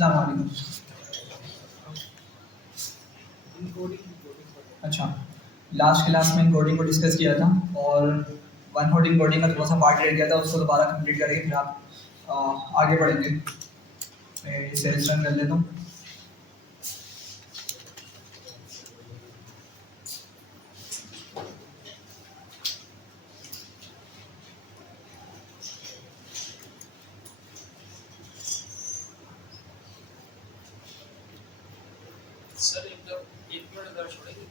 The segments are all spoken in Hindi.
अस्सलाम वालेकुम। अच्छा, लास्ट क्लास में कोडिंग को डिस्कस किया था और वन हॉट कोडिंग का थोड़ा सा पार्ट रह गया था, उसको दोबारा कंप्लीट करेंगे, फिर आप आगे बढ़ेंगे। मैं इसे रन कर लेता हूँ। सर एक मिनट अगर छोड़ेंगे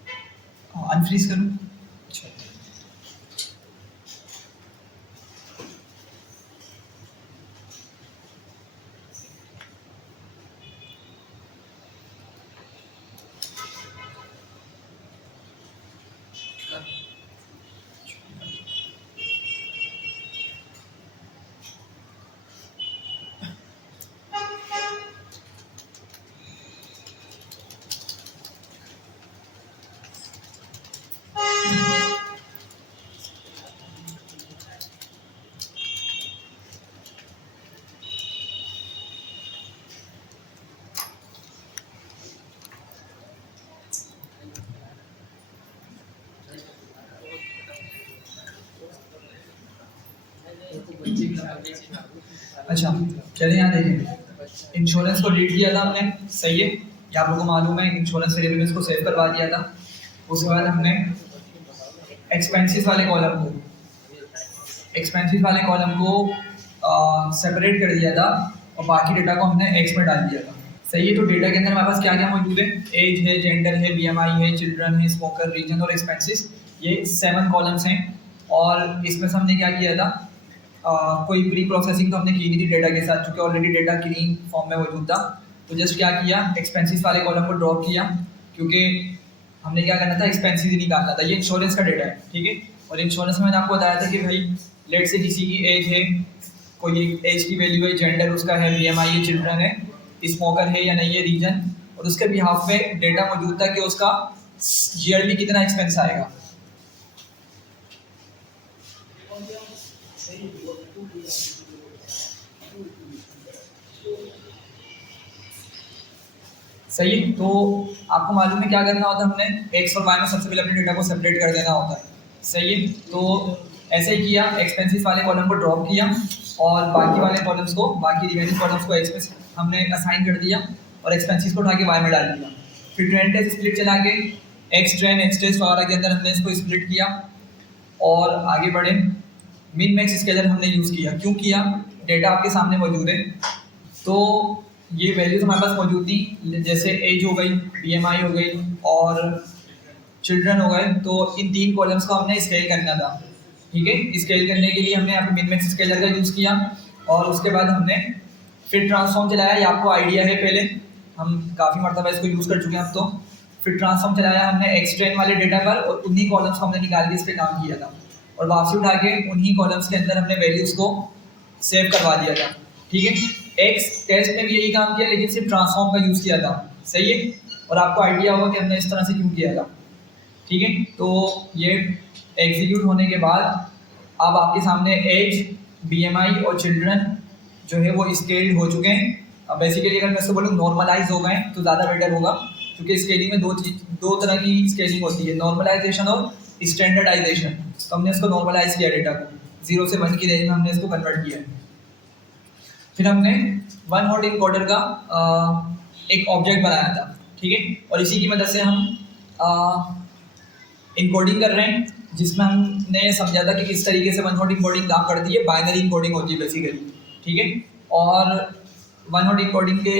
अनफ्रीज करूँ? अच्छा, अच्छा, चलिए यहाँ देखें। इंश्योरेंस को रीड किया था हमने, सही है। ये आप लोगों को मालूम है, इंश्योरेंस वेरिएबल्स को सेव करवा दिया था। उसके बाद हमने एक्सपेंसेस वाले कॉलम को सेपरेट कर दिया था और बाकी डेटा को हमने एक्स में डाल दिया था, सही है। तो डेटा के अंदर हमारे पास क्या क्या मौजूद है? एज है, जेंडर है, बीएमआई है, चिल्ड्रन है, स्मोकर, रीजन और एक्सपेंसेस। ये 7 कॉलम्स हैं और इसमें से हमने क्या किया था, कोई प्री प्रोसेसिंग तो हमने की नहीं थी डेटा के साथ, क्योंकि ऑलरेडी डेटा क्लीन फॉर्म में मौजूद था। तो जस्ट क्या किया, एक्सपेंसेस वाले कॉलम को ड्रॉप किया, क्योंकि हमने क्या करना था, एक्सपेंसेस ही निकालना था। ये इंश्योरेंस का डेटा है, ठीक है। और इंश्योरेंस में मैंने आपको बताया था कि भाई लेट से किसी की एज है, कोई एज की वैल्यू है, जेंडर उसका है, बीएमआई है, चिल्ड्रन है, स्मोकर है या नहीं है, रीजन, और उसके बिहाफ पे डेटा मौजूद था कि उसका ईयरली कितना एक्सपेंस आएगा। सही है। तो आपको मालूम है क्या करना होता है, हमने एक्स और वाई में सबसे पहले अपने डेटा को सेपरेट कर देना होता है, सही है। तो ऐसे ही किया, एक्सपेंसेस वाले कॉलम को ड्रॉप किया और बाकी वाले कॉलम्स को, बाकी रिमेनिंग कॉलम्स को एक्स में हमने असाइन कर दिया और एक्सपेंसेस को उठा के वाई में डाल दिया। फिर ट्रेन टेस्ट स्प्लिट चला के एक्स ट्रेन एक्स टेस्ट वगैरह के अंदर हमने इसको स्प्लिट किया और आगे बढ़े। मिन मैक्स स्केलर हमने यूज़ किया, क्यों किया? डेटा आपके सामने मौजूद है, तो ये वैल्यूज हमारे पास मौजूद थी, जैसे एज हो गई, बीएमआई हो गई और चिल्ड्रन हो गए। तो इन 3 कॉलम्स को हमने स्केल करना था, ठीक है। स्केल करने के लिए हमने यहाँ पे मिन मैक्स स्केलर का यूज़ किया और उसके बाद हमने फिर ट्रांसफॉर्म चलाया। ये आपको आइडिया है, पहले हम काफ़ी मरतबा इसको यूज़ कर चुके हैं अब तो। फिर ट्रांसफॉर्म चलाया हमने एक्स ट्रेन वाले डेटा पर और उन्हीं कॉलम्स को हमने निकाल के इस पर काम किया था और वापसी उठा के उन्हीं कॉलम्स के अंदर हमने वैल्यूज़ को सेव करवा दिया था, ठीक है। एक्स टेस्ट में भी यही काम किया, लेकिन सिर्फ ट्रांसफॉर्म का यूज़ किया था, सही है। और आपको आइडिया होगा कि हमने इस तरह से क्यों किया था, ठीक है। तो ये एग्जीक्यूट होने के बाद अब आपके सामने एज, बीएमआई और चिल्ड्रन जो है वो स्केल्ड हो चुके हैं। अब बेसिकली अगर मैं इसको बोलूँ नॉर्मलाइज हो गए तो ज़्यादा बेटर होगा, क्योंकि स्केलिंग में दो तरह की स्केलिंग होती है, नॉर्मलाइजेशन और स्टैंडर्डाइजेशन। तो हमने इसको नॉर्मलाइज किया, डेटा को 0 से 1 की रेंज में हमने इसको कन्वर्ट किया। फिर हमने वन हॉट इनकोडर का एक ऑब्जेक्ट बनाया था, ठीक है। और इसी की मदद से हम इनकोडिंग कर रहे हैं, जिसमें हमने ये समझा था कि किस तरीके से वन हॉट इनकोडिंग काम करती है। बाइनरी इनकोडिंग होती है बेसिकली, ठीक है। और वन हॉट इनकोडिंग के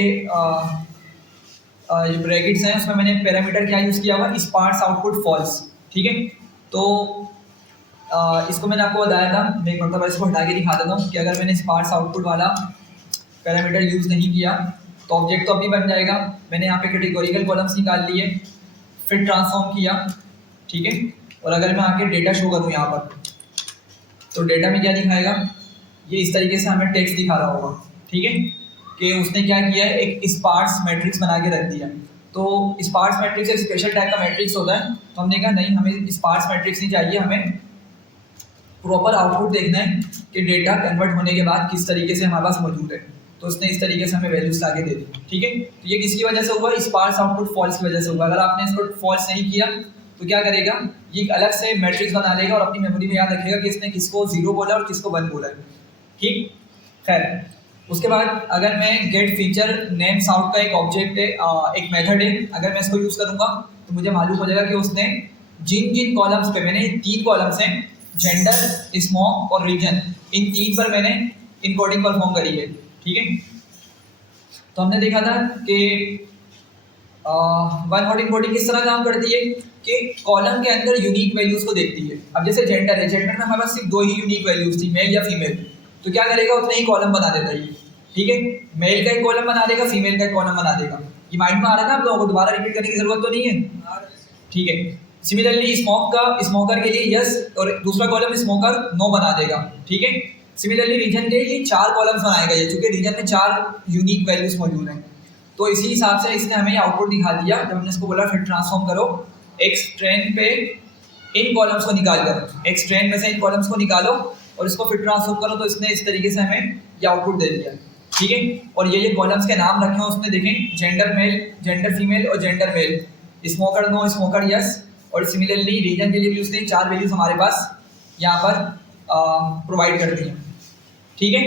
जो ब्रैकेट्स हैं उसमें मैंने पैरामीटर क्या यूज़ किया हुआ, स्पार्स आउटपुट फॉल्स, ठीक है। तो इसको मैंने आपको बताया था, मैं एक मरतबा इसको हटा के दिखा देता हूँ कि अगर मैंने स्पार्स आउटपुट वाला पैरामीटर यूज़ नहीं किया तो ऑब्जेक्ट तो अभी बन जाएगा। मैंने यहाँ पे कैटेगोरिकल कॉलम्स निकाल लिए, फिर ट्रांसफॉर्म किया, ठीक है। और अगर मैं आके डेटा शो करूँ यहाँ पर, तो डेटा में क्या दिखाएगा, ये इस तरीके से हमें टेक्स्ट दिखा रहा होगा, ठीक है। कि उसने क्या किया है, एक स्पार्स मैट्रिक्स बना के रख दिया। तो स्पार्स मैट्रिक्स एक स्पेशल टाइप का मैट्रिक्स होता है, तो हमने कहा नहीं, हमें स्पार्स मैट्रिक्स नहीं चाहिए, हमें प्रॉपर आउटपुट देखना है कि डेटा कन्वर्ट होने के बाद किस तरीके से हमारे पास मौजूद है। तो उसने इस तरीके से हमें वैल्यूज आगे दे दी, ठीक है। तो ये किसकी वजह से हुआ, स्पार्स आउटपुट फॉल्स की वजह से हुआ। अगर आपने इसको फॉल्स नहीं किया तो क्या करेगा, ये एक अलग से मैट्रिक्स बना लेगा और अपनी मेमोरी में याद रखेगा कि इसने किसको 0 बोला और किसको 1 बोला है, ठीक। खैर उसके बाद अगर मैं गेट फीचर नेम्स आउट का एक ऑब्जेक्ट है, एक मेथड है, अगर मैं इसको यूज़ करूँगा तो मुझे मालूम हो जाएगा कि उसने जिन जिन कॉलम्स पे, मैंने 3 कॉलम्स हैं, जेंडर, स्मोक और रीजन, इन 3 पर मैंने इनकोडिंग परफॉर्म करी है, ठीक है। तो हमने देखा था कि वन हॉट इनकोडिंग किस तरह काम करती है कि कॉलम के अंदर यूनिक वैल्यूज को देखती है। अब जैसे जेंडर है, जेंडर में हमारे पास सिर्फ 2 ही यूनिक वैल्यूज थी, मेल या फीमेल, तो क्या करेगा, उतने ही कॉलम बना देता है, ठीक है। मेल का एक कॉलम बना देगा, फीमेल का एक कॉलम बना देगा। ये माइंड में आ रहा है ना आप लोगों को, दोबारा रिपीट करने की जरूरत तो नहीं है, ठीक है। सिमिलरली स्मोक का, स्मोकर के लिए यस और दूसरा कॉलम स्मोकर नो बना देगा, ठीक है। सिमिलरली रीजन के लिए 4 कॉलम्स बनाएगा ये, चूंकि रीजन में 4 यूनिक वैल्यूज मौजूद हैं। तो इसी हिसाब से इसने हमें आउटपुट दिखा दिया जब हमने इसको बोला फिर ट्रांसफॉर्म करो एक्स ट्रेन पे इन कॉलम्स को निकाल कर, एक्स ट्रेन में से इन कॉलम्स को निकालो और इसको फिर ट्रांसफॉर्म करो, तो इसने इस तरीके से हमें ये आउटपुट दे दिया, ठीक है। और ये कॉलम्स के नाम रखे हैं उसने, देखें, जेंडर मेल, जेंडर फीमेल और gender male, smoker no, smoker yes. और सिमिलरली रीजन के लिए भी उसने 4 वैल्यूज हमारे पास यहाँ पर प्रोवाइड कर दी हैं, ठीक है।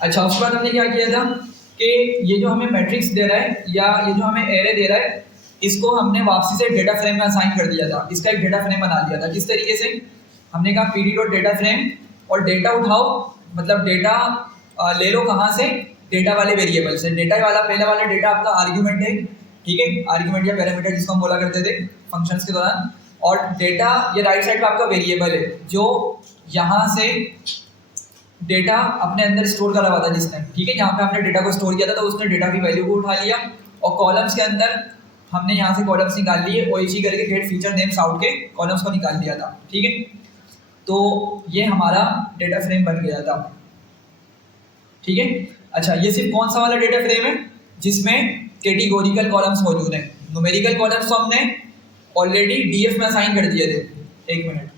अच्छा उसके बाद हमने क्या किया था कि ये जो हमें मैट्रिक्स दे रहा है या ये जो हमें एरे दे रहा है, इसको हमने वापसी से डेटा फ्रेम में असाइन कर दिया था, इसका एक डेटा फ्रेम बना दिया था। किस तरीके से, हमने कहा P D dot data frame और डेटा उठाओ, मतलब डेटा ले लो कहाँ से, डेटा वाले वेरिएबल से। डेटा वाला पहले वाला डेटा आपका आर्ग्यूमेंट है, ठीक है, आर्ग्यूमेंट या पैरामीटर जिसको हम बोला करते थे फंक्शंस के दौरान। और डेटा ये राइट साइड पे आपका वेरिएबल है जो यहाँ से डेटा अपने अंदर स्टोर करा हुआ था जिसने, ठीक है। यहाँ पे हमने डेटा को स्टोर किया था तो उसने डेटा की वैल्यू को उठा लिया और कॉलम्स के अंदर हमने यहाँ से कॉलम्स निकाल लिए और इसी करके गेट फीचर नेम्स आउट के कॉलम्स को निकाल दिया था, ठीक है। तो ये हमारा डेटा फ्रेम बन गया था, ठीक है। अच्छा ये सिर्फ कौन सा वाला डेटा फ्रेम है जिसमें कैटेगोरिकल कॉलम्स मौजूद हैं। न्यूमेरिकल कॉलम्स तो हमने ऑलरेडी डीएफ में असाइन कर दिए थे, एक मिनट,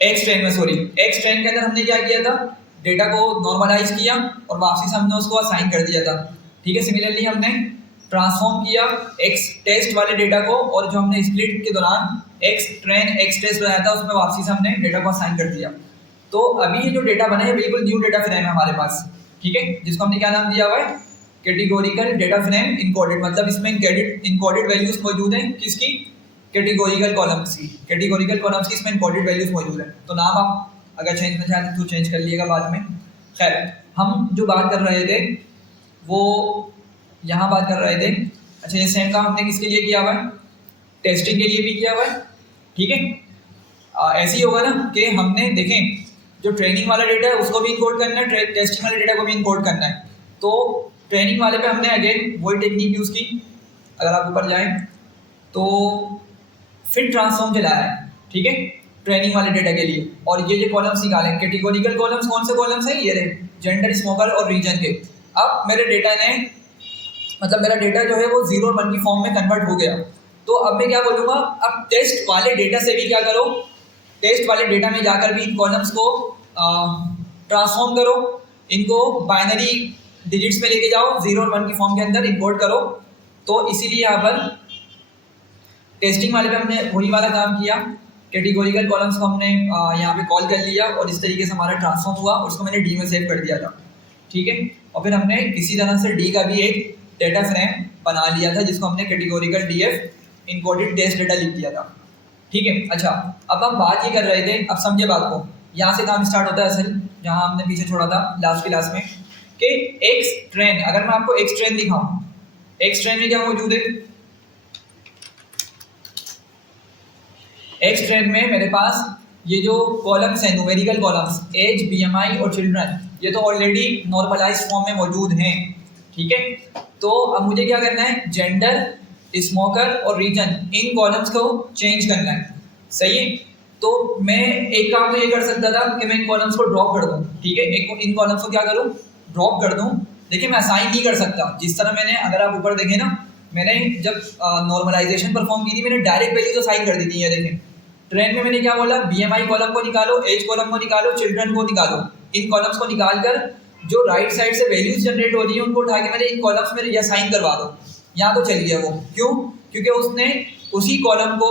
एक्स ट्रेन में, सॉरी एक्स ट्रेन के अंदर हमने क्या किया था, डेटा को नॉर्मलाइज किया और वापसी से हमने उसको असाइन कर दिया था, ठीक है। सिमिलरली हमने ट्रांसफॉर्म किया एक्स टेस्ट वाले डेटा को और जो हमने स्प्लिट के दौरान एक्स ट्रेन एक्स टेस्ट बनाया था उसमें वापसी से हमने डेटा को असाइन कर दिया। तो अभी ये जो डेटा बना है बिल्कुल न्यू डेटा फ्रेम है हमारे पास, ठीक है, जिसको हमने क्या नाम दिया हुआ है, कैटेगोरिकल डेटा फ्रेम इनकोडेड। मतलब इसमें इनकोडेड वैल्यूज मौजूद हैं, किसकी, कैटेगोरिकल कॉलम्स की। कैटेगोरिकल कॉलम्स की इसमें इनकोडेड वैल्यूज मौजूद है। तो नाम आप अगर चेंज करना चाहें तो चेंज कर लिएगा बाद में। खैर हम जो बात कर रहे थे वो यहाँ बात कर रहे थे, अच्छा ये सेम काम हमने किसके लिए किया हुआ है, टेस्टिंग के लिए भी किया हुआ है, ठीक है। ऐसे ही होगा ना कि हमने देखें जो ट्रेनिंग वाला डेटा है उसको भी इनकोड करना है, टेस्टिंग वाले डेटा को भी इनकोड करना है। तो ट्रेनिंग वाले पे हमने अगेन वही टेक्निक यूज़ की, अगर आप ऊपर जाएं तो फिर ट्रांसफॉर्म चलाया है, ठीक है, ट्रेनिंग वाले डेटा के लिए। और ये कॉलम्स निकाले, कैटेगोरिकल कॉलम्स कौन से कॉलम्स हैं, ये रहे, जेंडर, स्मोकर और रीजन के। अब मेरे डेटा ने, मतलब मेरा डेटा जो है वो 0 और 1 की फॉर्म में कन्वर्ट हो गया। तो अब मैं क्या बोलूँगा, अब टेस्ट वाले डेटा से भी क्या करो, टेस्ट वाले डेटा में जाकर भी इन कॉलम्स को ट्रांसफॉर्म करो, इनको बाइनरी डिजिट्स में लेके जाओ, 0 और 1 की फॉर्म के अंदर इनकोड करो। तो इसीलिए यहाँ पर टेस्टिंग वाले पे हमने वही वाला काम किया, कैटेगोरिकल कॉलम्स को हमने यहाँ पे कॉल कर लिया और इस तरीके से हमारा ट्रांसफॉर्म हुआ और उसको मैंने डी में सेव कर दिया था, ठीक है। और फिर हमने किसी तरह से डी का भी एक डेटा फ्रेम बना लिया था जिसको हमने categorical DF encoded test data लिख दिया था, ठीक है। अच्छा अब हम बात ये कर रहे थे, अब समझे बात को, यहाँ से काम स्टार्ट होता है असल, जहाँ हमने पीछे छोड़ा था लास्ट क्लास में, कि एक्स ट्रेन, अगर मैं आपको एक्स ट्रेन दिखाऊं, एक्स ट्रेन में क्या मौजूद है, एक्स ट्रेन में मेरे पास ये जो कॉलम्स हैं, न्यूमेरिकल कॉलम्स, एज, बीएमआई और चिल्ड्रन, ये तो ऑलरेडी नॉर्मलाइज्ड फॉर्म में मौजूद हैं, ठीक है। तो अब मुझे क्या करना है, जेंडर, स्मोकर और रीजन, इन कॉलम्स को चेंज करना है, सही है। तो मैं एक काम तो ये कर सकता था कि मैं इन कॉलम्स को ड्रॉप कर दूं, ठीक है, एक इन कॉलम्स को क्या करूं, ड्रॉप कर दूं। देखिए मैं असाइन नहीं कर सकता, जिस तरह मैंने, अगर आप ऊपर देखें ना, मैंने जब नॉर्मलाइजेशन परफॉर्म की थी मैंने डायरेक्ट वैल्यूज असाइन कर दी थी, ये देखें ट्रेन में मैंने क्या बोला, BMI कॉलम को निकालो, एज कॉलम को निकालो, चिल्ड्रन को निकालो। इन कॉलम्स को निकाल कर जो राइट साइड से वैल्यूज जनरेट हो रही है उनको उठा के मैंने इन कॉलम्स में रीअसाइन करवा दो। यहाँ तो चल गया वो, क्यों? क्योंकि उसने उसी कॉलम को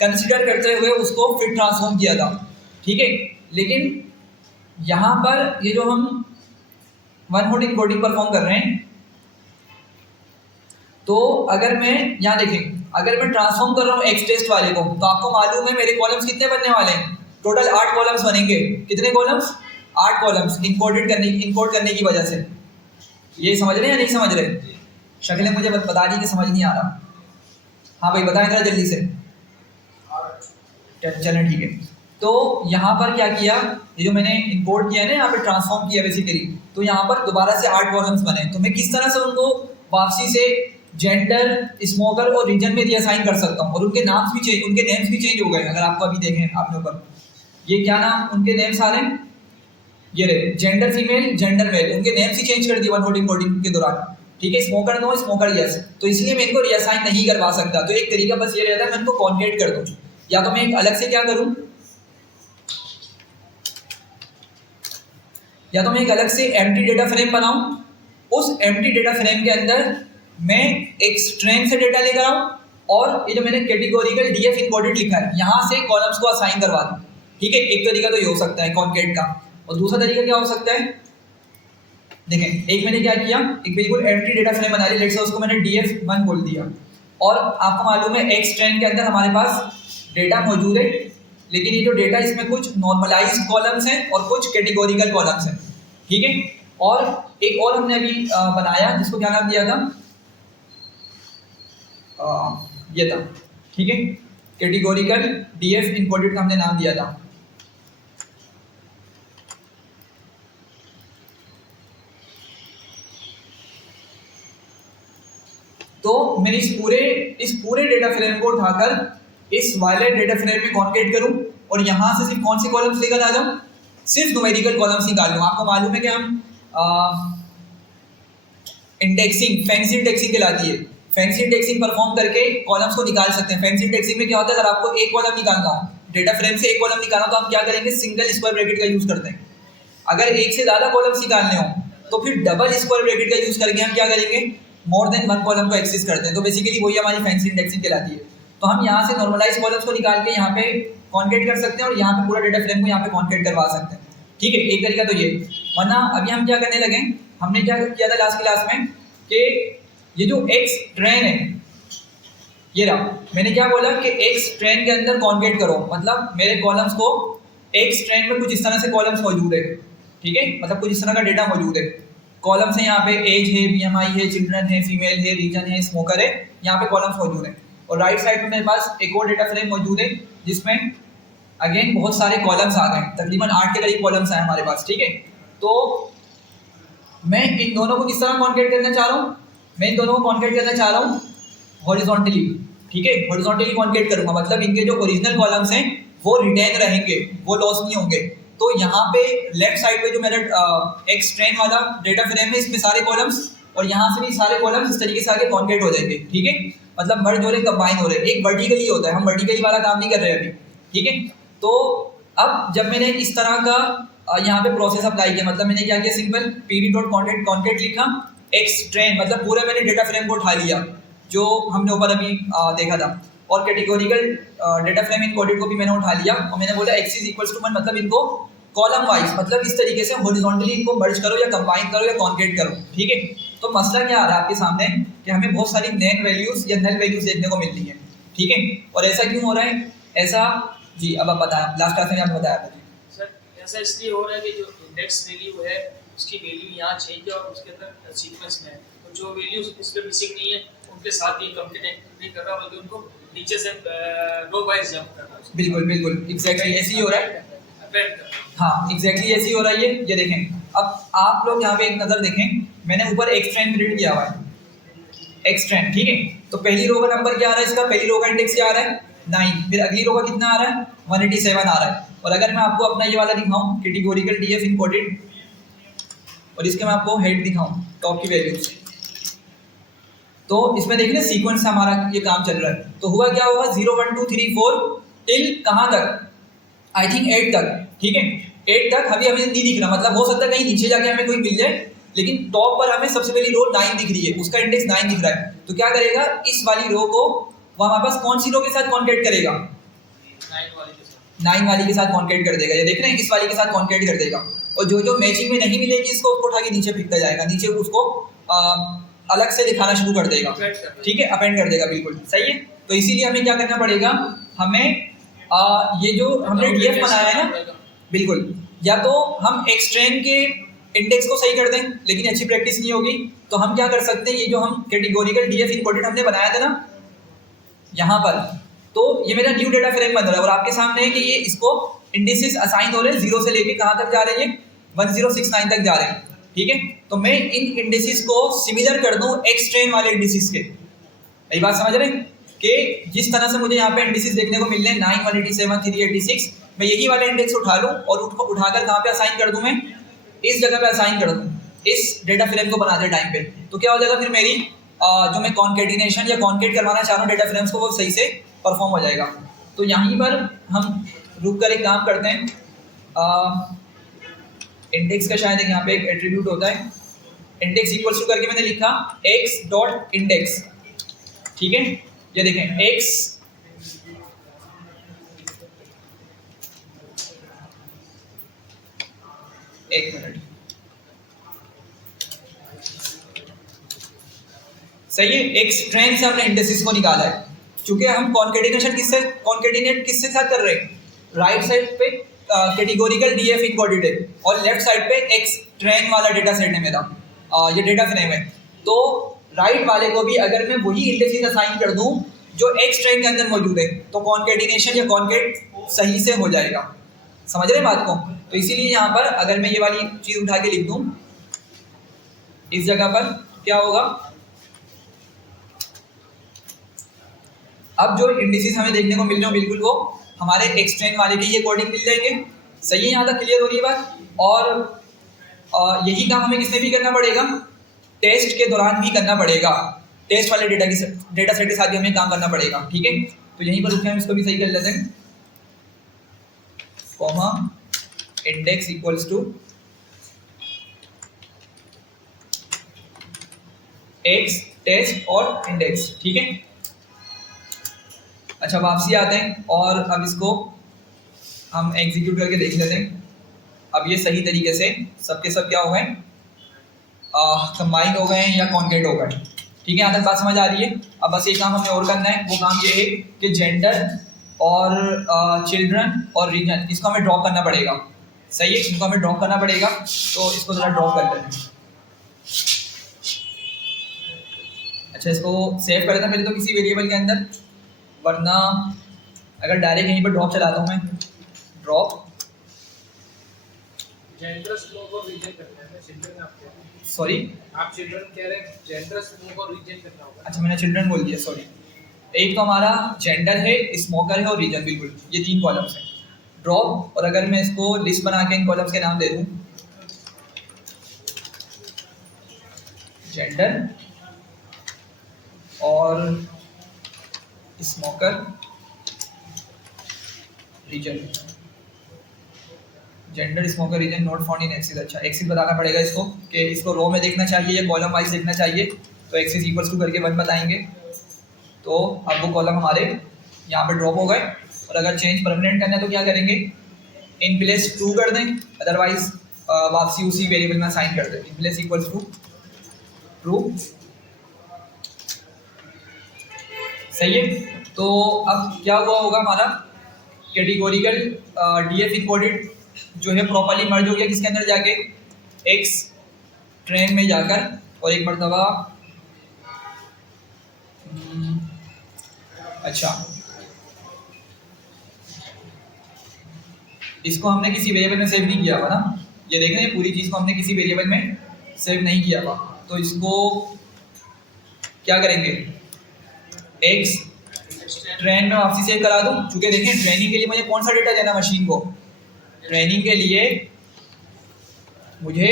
कंसिडर करते हुए उसको फिर ट्रांसफॉर्म किया था, ठीक है। लेकिन यहाँ पर ये जो हम वन हॉट इनकोडिंग परफॉर्म कर रहे हैं, तो अगर मैं यहाँ देखें, अगर मैं ट्रांसफॉर्म कर रहा हूँ एक्स टेस्ट वाले को, तो आपको मालूम है मेरे कॉलम्स कितने बनने वाले हैं? टोटल 8 कॉलम्स बनेंगे। कितने कॉलम्स? 8 कॉलम्स इनकोड करने की वजह से। ये समझ रहे हैं या नहीं समझ रहे? शक्लें मुझे बता दी कि समझ नहीं आ रहा। हाँ भाई बताएं जरा जल्दी से। चलें ठीक है। तो यहाँ पर क्या किया, ये जो मैंने इंपोर्ट किया ना, यहाँ पे ट्रांसफॉर्म किया बेसिकली, तो यहाँ पर दोबारा से 8 कॉलम्स बने। तो मैं किस तरह से उनको वापसी से जेंडर, स्मोकर और रीजन में रीअसाइन कर सकता हूँ, और उनके नेम्स भी चेंज हो गए। अगर आपको अभी देखें आपने ऊपर, ये क्या नाम उनके नेम्स आ रहे हैं, ये रहे जेंडर फीमेल, जेंडर मेल, उनके नेम्स ही चेंज कर दिए वन हॉट इनकोडिंग के दौरान, ठीक है। Smoker no, smoker yes. तो इसलिए मैं इनको रीअसाइन नहीं करवा सकता। तो एक तरीका बस ये रहता है, मैं इनको कॉन्केट कर दूँ, या तो मैं एक अलग से क्या करूँ, या तो मैं एक अलग से एम्प्टी डेटा फ्रेम बनाऊं। उस एम्प्टी डेटा फ्रेम के अंदर मैं एक स्ट्रिंग से डेटा लेकर आऊं, और ये जो मैंने कैटेगोरिकल डीएफ इनकोडेड लिखा है, यहाँ से कॉलम्स को असाइन करवा दूं, ठीक है। एक तरीका तो ये हो सकता है कॉन्केट का। और दूसरा तरीका क्या हो सकता है, देखें, एक मैंने क्या किया, एक बिल्कुल एम्प्टी डेटा फ्रेम बना लिया, लेट्स से उसको मैंने df1 बोल दिया, और आपको मालूम है एक स्ट्रिंग के अंदर हमारे पास डेटा मौजूद है, लेकिन ये जो डेटा इसमें कुछ नॉर्मलाइज्ड कॉलम्स हैं और कुछ कैटेगोरिकल कॉलम्स हैं, ठीक है। और एक और हमने अभी बनाया, जिसको क्या नाम दिया था, ये था, ठीक है, कैटेगोरिकल डीएफ इनकोडेड का हमने नाम दिया था। तो मैंने इस पूरे डेटा फ्रेम को उठाकर इस वाले डेटा फ्रेम में कॉन्केट करूं, और यहाँ से सिर्फ कौन से कॉलम्स लेकर आ जाऊं, सिर्फ न्यूमेरिकल कॉलम्स निकाल लूं। आपको मालूम है कि हम इंडेक्सिंग, फैंसी इंडेक्सिंग कहलाती है, फैंसी इंडेक्सिंग परफॉर्म करके कॉलम्स को निकाल सकते हैं। फैंसी इंडेक्सिंग में क्या होता है, अगर आपको एक कॉलम निकालना हो, डेटा फ्रेम से एक कॉलम निकालना, तो हम क्या करेंगे, सिंगल स्क्वायर ब्रैकेट का यूज करते हैं। अगर एक से ज़्यादा कॉलम्स निकालने हो, तो फिर डबल स्क्वायर ब्रैकेट का यूज करके हम क्या करेंगे, मोर देन वन कॉलम को एक्सेस करते हैं। तो बेसिकली वही हमारी फैंसी इंडेक्सिंग कहलाती है। तो हम यहाँ से नॉर्मलाइज कॉलम्स को निकाल के यहाँ पे कॉन्केट कर सकते हैं, और यहाँ पे पूरा डेटा फ्रेम को यहाँ पे कॉन्केट करवा सकते हैं, ठीक है। एक तरीका तो ये। वरना अभी हम क्या करने लगे, हमने क्या किया था लास्ट क्लास में, कि ये जो एक्स ट्रेन है, ये रहा, मैंने क्या बोला कि एक्स ट्रेन के अंदर कॉन्केट करो, मतलब मेरे कॉलम्स को एक्स ट्रेन में कुछ इस तरह से कॉलम्स मौजूद है, ठीक है, मतलब कुछ इस तरह का डेटा मौजूद है। कॉलम्स है यहाँ पे, एज है, BMI है, चिल्ड्रन है, फीमेल है, रीजन है, स्मोकर है, यहाँ पे कॉलम्स मौजूद है। और राइट साइड में मेरे पास एक और डेटा फ्रेम मौजूद है, जिसमें अगेन बहुत सारे कॉलम्स आ गए, तकरीबन 8 के करीब कॉलम्स आए हमारे पास, ठीक है। तो मैं इन दोनों को किस तरह कॉन्केट करना चाह रहा हूँ, मैं इन दोनों को कॉन्केट करना चाह रहा हूँ हॉरिजॉन्टली, ठीक है, हॉरिजॉन्टली कॉन्केट करूँगा, मतलब इनके जो ओरिजिनल कॉलम्स हैं वो रिटेन रहेंगे, वो लॉस नहीं होंगे। तो यहाँ पे लेफ्ट साइड पे जो मेरा एक्स ट्रेन वाला डेटा फ्रेम है, इसमें सारे कॉलम्स, और यहाँ से भी सारे कॉलम्स इस तरीके से आगे कॉन्केट हो जाएंगे, ठीक है, मतलब मर्ज हो रहे, कंबाइन हो रहे। एक वर्टिकली होता है, हम वर्टिकली वाला काम नहीं कर रहे अभी, ठीक है। तो अब जब मैंने इस तरह का यहाँ पे प्रोसेस अप्लाई किया, मतलब मैंने क्या किया, सिंपल pd.कॉन्केट लिखा, एक्स ट्रेन, मतलब पूरा मैंने डेटा फ्रेम को उठा लिया जो हमने ऊपर अभी देखा था, और कैटेगोरिकल डेटा फ्रेम इनकोडेड को भी मैंने उठा लिया, और मैंने बोला x इज इक्वल्स टू 1, मतलब इनको कॉलम वाइज, मतलब इस तरीके से हॉरिजॉन्टली इनको मर्ज करो या कंबाइन करो या कॉन्केट करो, ठीक है। तो मसला क्या आ रहा है आपके सामने, कि हमें बहुत सारी नैन वैल्यूज या नल वैल्यूज देखने को मिलती है, ठीक है। और ऐसा क्यों हो रहा है, ऐसा जी अब आप बताएं, लास्ट क्लास में आपने बताया था सर। ऐसा इसलिए हो रहा है कि जो इंडेक्स वैल्यू है उसकी वैल्यू यहाँ चेंज है, और उसके अंदर सीक्वेंस में है, तो जो वैल्यूज इस पे मिसिंग नहीं है उनके साथ ही कंप्लीट नहीं कर रहा, बल्कि उनको नीचे से रो वाइज जंप कर रहा है। बिल्कुल बिल्कुल एग्जैक्टली ऐसे ही हो रहा है, हाँ एग्जैक्टली ऐसे ही हो रहा है। ये देखें, अब आप लोग यहाँ पे एक नज़र देखें, मैंने ऊपर एक्स ट्रेन प्रिंट किया हुआ है, एक्स ट्रेन, ठीक है। तो पहली रो का नंबर क्या आ रहा है, इसका पहली रो का इंडेक्स क्या आ रहा है, 9, फिर अगली रो का कितना आ रहा है, 187 आ रहा है। और अगर मैं आपको अपना ये वाला दिखाऊं, कैटेगोरिकल डीएफ इनकोडेड, और इसके मैं आपको हेड दिखाऊं, टॉप की वैल्यूज, तो इसमें देखिए ना सीक्वेंस से हमारा ये काम चल रहा है। तो हुआ क्या होगा, 0 1 2 3 4 टिल कहाँ तक, आई थिंक 8 तक, ठीक है 8 तक अभी हमें नहीं दिख रहा, मतलब हो सकता है कहीं नीचे जाके हमें कोई मिल जाए, लेकिन टॉप पर हमें सबसे पहली रो 9 दिख रही है, उसका इंडेक्स 9 दिख रहा है। तो क्या करेगा, इस वाली रो को वो हमारे पास कौन सी रो के साथ कॉन्केट करेगा, 9 वाली के साथ कॉन्केट कर देगा। ये देख रहे हैं, इस वाली के साथ कॉन्केट कर देगा, और जो जो मैचिंग में नहीं मिलेगी इसको उसको उठा के नीचे फेंकता जाएगा, नीचे उसको अलग से दिखाना शुरू कर देगा, ठीक है, अपेंड कर देगा, बिल्कुल सही है। तो इसीलिए हमें क्या करना पड़ेगा, हमें ये जो हमने डीएफ बनाया है ना, बिल्कुल, या तो हम एक्सट्रेन के इंडेक्स को सही कर दें, लेकिन अच्छी प्रैक्टिस नहीं होगी, तो हम क्या कर सकते हैं, ये जो हम कैटेगोरिकल डीएफ इनकोडेड हमने बनाया था ना यहाँ पर, तो ये मेरा न्यू डेटा फ्रेम बन रहा है और आपके सामने है कि ये इसको इंडिसेस असाइन हो रहे हैं, 0 से लेके कहाँ तक जा रहे हैं, 1069 तक जा रहे हैं, ठीक है। तो मैं इन इंडिसेस को सिमिलर कर दूं एक्सट्रेन वाले इंडिसेस के, यही बात समझ रहे हैं कि जिस तरह से मुझे यहाँ पे इंडिसेस देखने को मिल रहे हैं 9, 187, 386, मैं यही वाले इंडेक्स उठा लूँ और उठाकर कहाँ पे असाइन कर दूँ, मैं इस जगह पे असाइन कर दूँ, इस डेटा फ्रेम को बनाते टाइम पे। तो क्या हो जाएगा फिर, मेरी जो मैं कॉन्केटिनेशन या कॉन्केट करवाना चाह रहा हूँ डेटा फ्रेम्स को, वो सही से परफॉर्म हो जाएगा। तो यहीं पर हम रुक कर एक काम करते हैं, इंडेक्स का शायद यहाँ पे एक एट्रीब्यूट होता है, इंडेक्स इक्वल्स टू करके मैंने लिखा x डॉट इंडेक्स, ठीक है, ये देखें x एक मिनट, सही है, एक्सट्रेन से हमने इंडेक्सेस को निकाला है, क्योंकि हम कॉन्केटिनेशन कॉन्केटिनेट किससे साथ कर रहे हैं, राइट साइड पे कैटेगोरिकल डीएफ इनकोडेड है और लेफ्ट साइड पे एक्सट्रेन वाला डेटा सेट है मेरा, ये डेटा फ्रेम है। तो राइट वाले को भी अगर मैं वही इंडेक्सेस असाइन कर दूं जो एक्सट्रेन के अंदर मौजूद है, तो कॉन्केटिनेशन या कॉन्केट सही से हो जाएगा, समझ रहे हैं बात को। तो इसीलिए यहाँ पर अगर मैं ये वाली चीज़ उठा के लिख दूँ इस जगह पर, क्या होगा, अब जो इंडिसेस हमें देखने को मिल रहे हो बिल्कुल वो हमारे एक्सट्रेन वाले के ही अकॉर्डिंग मिल जाएंगे, सही है, यहाँ तक क्लियर हो रही है बात। और यही काम हमें किसमें भी करना पड़ेगा, टेस्ट के दौरान भी करना पड़ेगा, टेस्ट वाले डेटा सेट के साथ भी हमें काम करना पड़ेगा, ठीक है। तो यहीं पर रुके हम इसको भी सही कर लेते हैं, comma index equals to X test और इंडेक्स, ठीक है। अच्छा, वापसी आते हैं और अब इसको हम एग्जीक्यूट करके देख लेते हैं। अब ये सही तरीके से सबके सब क्या हो गए, कंबाइन हो गए हैं या कॉन्केट हो गए, ठीक है, यहाँ तक बात समझ आ रही है। अब बस एक काम हमें और करना है, वो काम ये है कि जेंडर और चिल्ड्रन और रीजन, इसको हमें ड्रॉप करना पड़ेगा, सही है, इसको हमें ड्रॉप करना पड़ेगा। तो इसको ज़रा ड्रॉप कर लेते हैं। अच्छा, इसको सेव कर लेते हैं पहले तो किसी वेरिएबल के अंदर, वरना अगर डायरेक्ट यहीं पर ड्रॉप चलाता हूँ मैं, ड्रॉप जेंडर स्मोक और रीजन करना है, चिल्ड्रन आपको, सॉरी आप चिल्ड्रन कह रहे हैं, जेंडर स्मोक और रीजन करना होगा। अच्छा, मैंने चिल्ड्रन बोल दिया, सॉरी। एक तो हमारा जेंडर है, स्मोकर है और रीजन, बिल्कुल ये 3 कॉलम्स हैं। ड्रॉप, और अगर मैं इसको लिस्ट बना के इन कॉलम्स के नाम दे दूँ, जेंडर और smoker, region, gender smoker region not found in axis. अच्छा, एक्सिस बताना पड़ेगा इसको कि इसको रो में देखना चाहिए या कॉलम वाइज देखना चाहिए, तो एक्सिस इक्वल्स टू करके 1 बताएंगे। तो अब वो कॉलम हमारे यहाँ पे ड्रॉप हो गए, और अगर चेंज परमानेंट करना है तो क्या करेंगे, इन प्लेस ट्रू कर दें, अदरवाइज वापसी उसी वेरिएबल में असाइन कर दें, in place equals to true, सही है। तो अब क्या हुआ होगा, हमारा कैटेगोरिकल डीएफ इनकोडेड जो है प्रॉपर्ली मर्ज हो गया किसके अंदर जाके, एक्स ट्रेन में जाकर, और एक मरतबा अच्छा, इसको हमने किसी वेरिएबल में सेव नहीं किया हुआ ना, ये देख रहे हैं पूरी चीज़ को हमने किसी वेरिएबल में सेव नहीं किया हुआ, तो इसको क्या करेंगे, एक्स ट्रेन में वापसी सेव करा दूं, चूँकि देखें ट्रेनिंग के लिए मुझे कौन सा डेटा देना मशीन को, ट्रेनिंग के लिए मुझे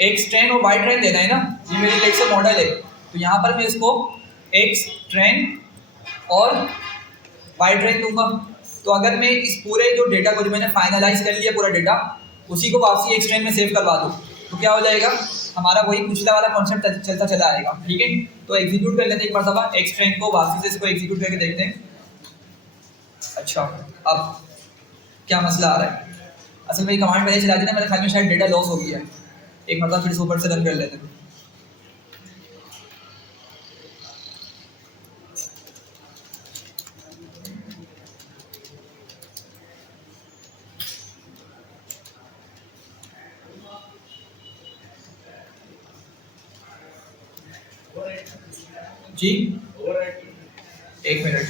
एक्स ट्रेन और वाई ट्रेन देना है ना, ये मेरी लेक्चर मॉडल है। तो यहाँ पर मैं इसको एक्स ट्रेन और वाई ट्रेन दूंगा, तो अगर मैं इस पूरे जो डेटा को जो मैंने फाइनलाइज कर लिया पूरा डेटा, उसी को वापसी एक स्ट्रेन में सेव करवा दूँ, तो क्या हो जाएगा, हमारा वही पिछला वाला कॉन्सेप्ट चलता चला आएगा। ठीक है, तो एग्जीक्यूट कर लेते हैं एक मरतबा एक स्ट्रेन को, वापसी से इसको एग्जीक्यूट करके देखते हैं। अच्छा, अब क्या मसला आ रहा है, असल में ये कमांड पहले चला दी ना, मेरे ख्याल में शायद डेटा लॉस हो गया है। एक मरतबा फिर से ऊपर से रन कर लेते हैं। जी एक मिनट,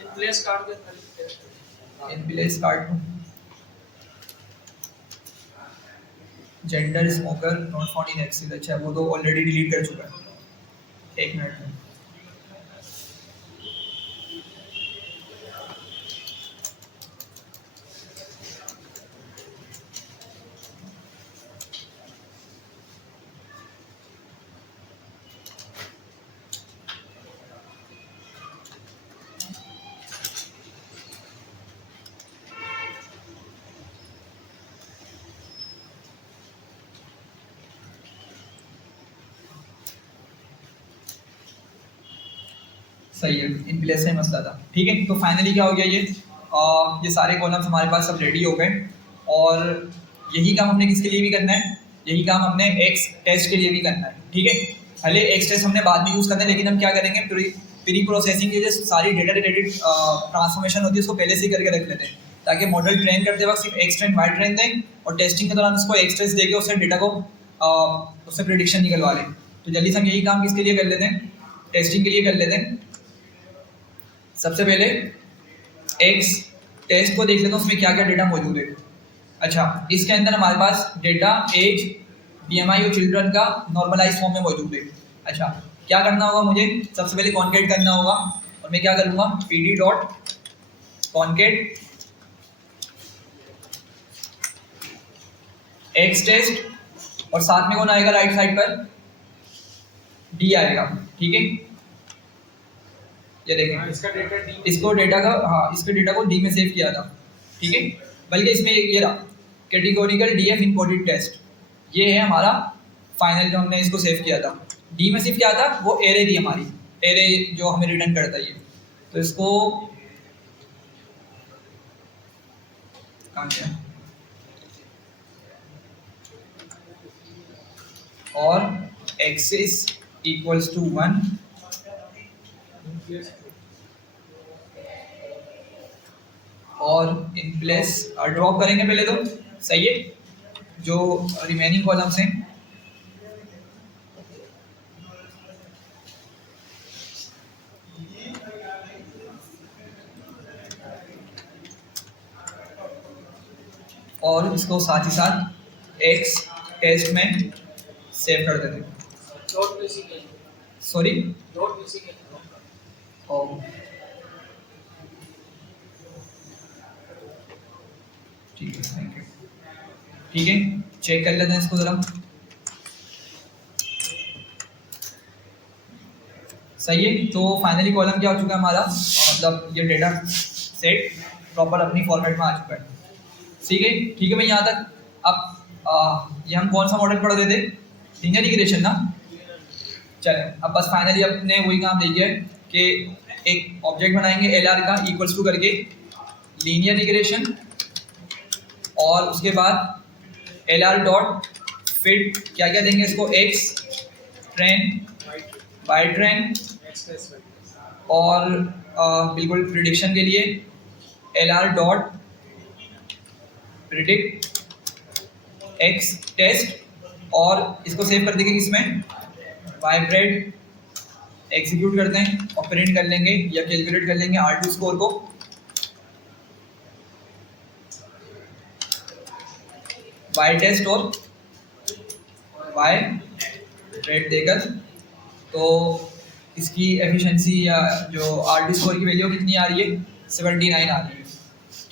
इन प्लेस कार्ड के in place card gender smoker not found in excel. अच्छा, वो तो ऑलरेडी डिलीट कर चुका है। एक मिनट में सही है, इन प्लेस से मसला था। ठीक है, तो फाइनली क्या हो गया, ये सारे कॉलम्स हमारे पास सब रेडी हो गए। और यही काम हमने किसके लिए भी करना है, यही काम हमने एक्स टेस्ट के लिए भी करना है। ठीक है, भले एक्स टेस्ट हमने बाद में यूज़ करना है, लेकिन हम क्या करेंगे, प्री प्रोसेसिंग की जो सारी डेटा रिलेटेड ट्रांसफॉर्मेशन होती है उसको पहले से ही करके रख लेते हैं, ताकि मॉडल ट्रेन करते वक्त सिर्फ एक्स ट्रेन वाई ट्रेन दें और टेस्टिंग के दौरान उसको एक्स टेस्ट देके उससे डेटा को उससे प्रिडिक्शन निकलवा लें। तो जल्दी से हम यही काम किसके लिए कर लेते हैं, टेस्टिंग के लिए कर लेते हैं। सबसे पहले एक्स टेस्ट को देख लेते हैं उसमें क्या क्या डेटा मौजूद है। अच्छा, इसके अंदर हमारे पास डेटा एज, BMI और चिल्ड्रन का नॉर्मलाइज फॉर्म में मौजूद है। अच्छा, क्या करना होगा मुझे, सबसे पहले कॉन्केट करना होगा, और मैं क्या करूँगा, PD dot concat X test, और साथ में कौन आएगा राइट साइड पर, D आएगा। ठीक है, ये देखें, इसका डेटा डी इसको डेटा का, हाँ इसके डेटा को डी में सेव किया था। ठीक है, बल्कि इसमें ये रहा कैटेगोरिकल DF इम्पोर्टेड टेस्ट, ये है हमारा फाइनल जो हमने इसको सेव किया था। डी में सेव किया था वो एरे थी हमारी, एरे जो हमें रिटर्न करता है ये। तो इसको कहाँ गया, और एक्सिस इक्वल्स टू 1 और इन प्लेस ड्रॉप करेंगे पहले तो, सही है, जो रिमेनिंग कॉलम्स हैं। और इसको साथ ही साथ एक्स टेस्ट में सेव कर देते हैं। डॉट मिसिंग है, सॉरी, डॉट मिसिंग है। और ठीक है, थैंक यू। ठीक है, चेक कर लेते हैं इसको ज़रा। सही है, तो फाइनली कॉलम क्या हो चुका है हमारा, मतलब ये डेटा सेट प्रॉपर अपनी फॉर्मेट में आ चुका है। ठीक है, ठीक है भाई, यहाँ तक। अब ये हम कौन सा मॉडल पढ़ रहे थे, लीनियर रिग्रेशन ना। चलें, अब बस फाइनली अपने वही काम देखिए कि एक ऑब्जेक्ट बनाएंगे LR का इक्वल्स टू करके लीनियर रिग्रेशन, और उसके बाद LR डॉट फिट क्या क्या देंगे इसको, एक्स ट्रेन, वाई ट्रेन, और बिल्कुल प्रिडिक्शन के लिए LR dot predict X test, और इसको सेव कर देंगे इसमें वाइब्रेट, एग्जीक्यूट करते हैं और प्रिंट कर लेंगे या कैलकुलेट कर लेंगे R2 स्कोर को। वाई टेस्ट और वाई रेट देकर, तो इसकी एफिशिएंसी या जो R2 स्कोर की वैल्यू कितनी आ रही है, 79 आ रही है।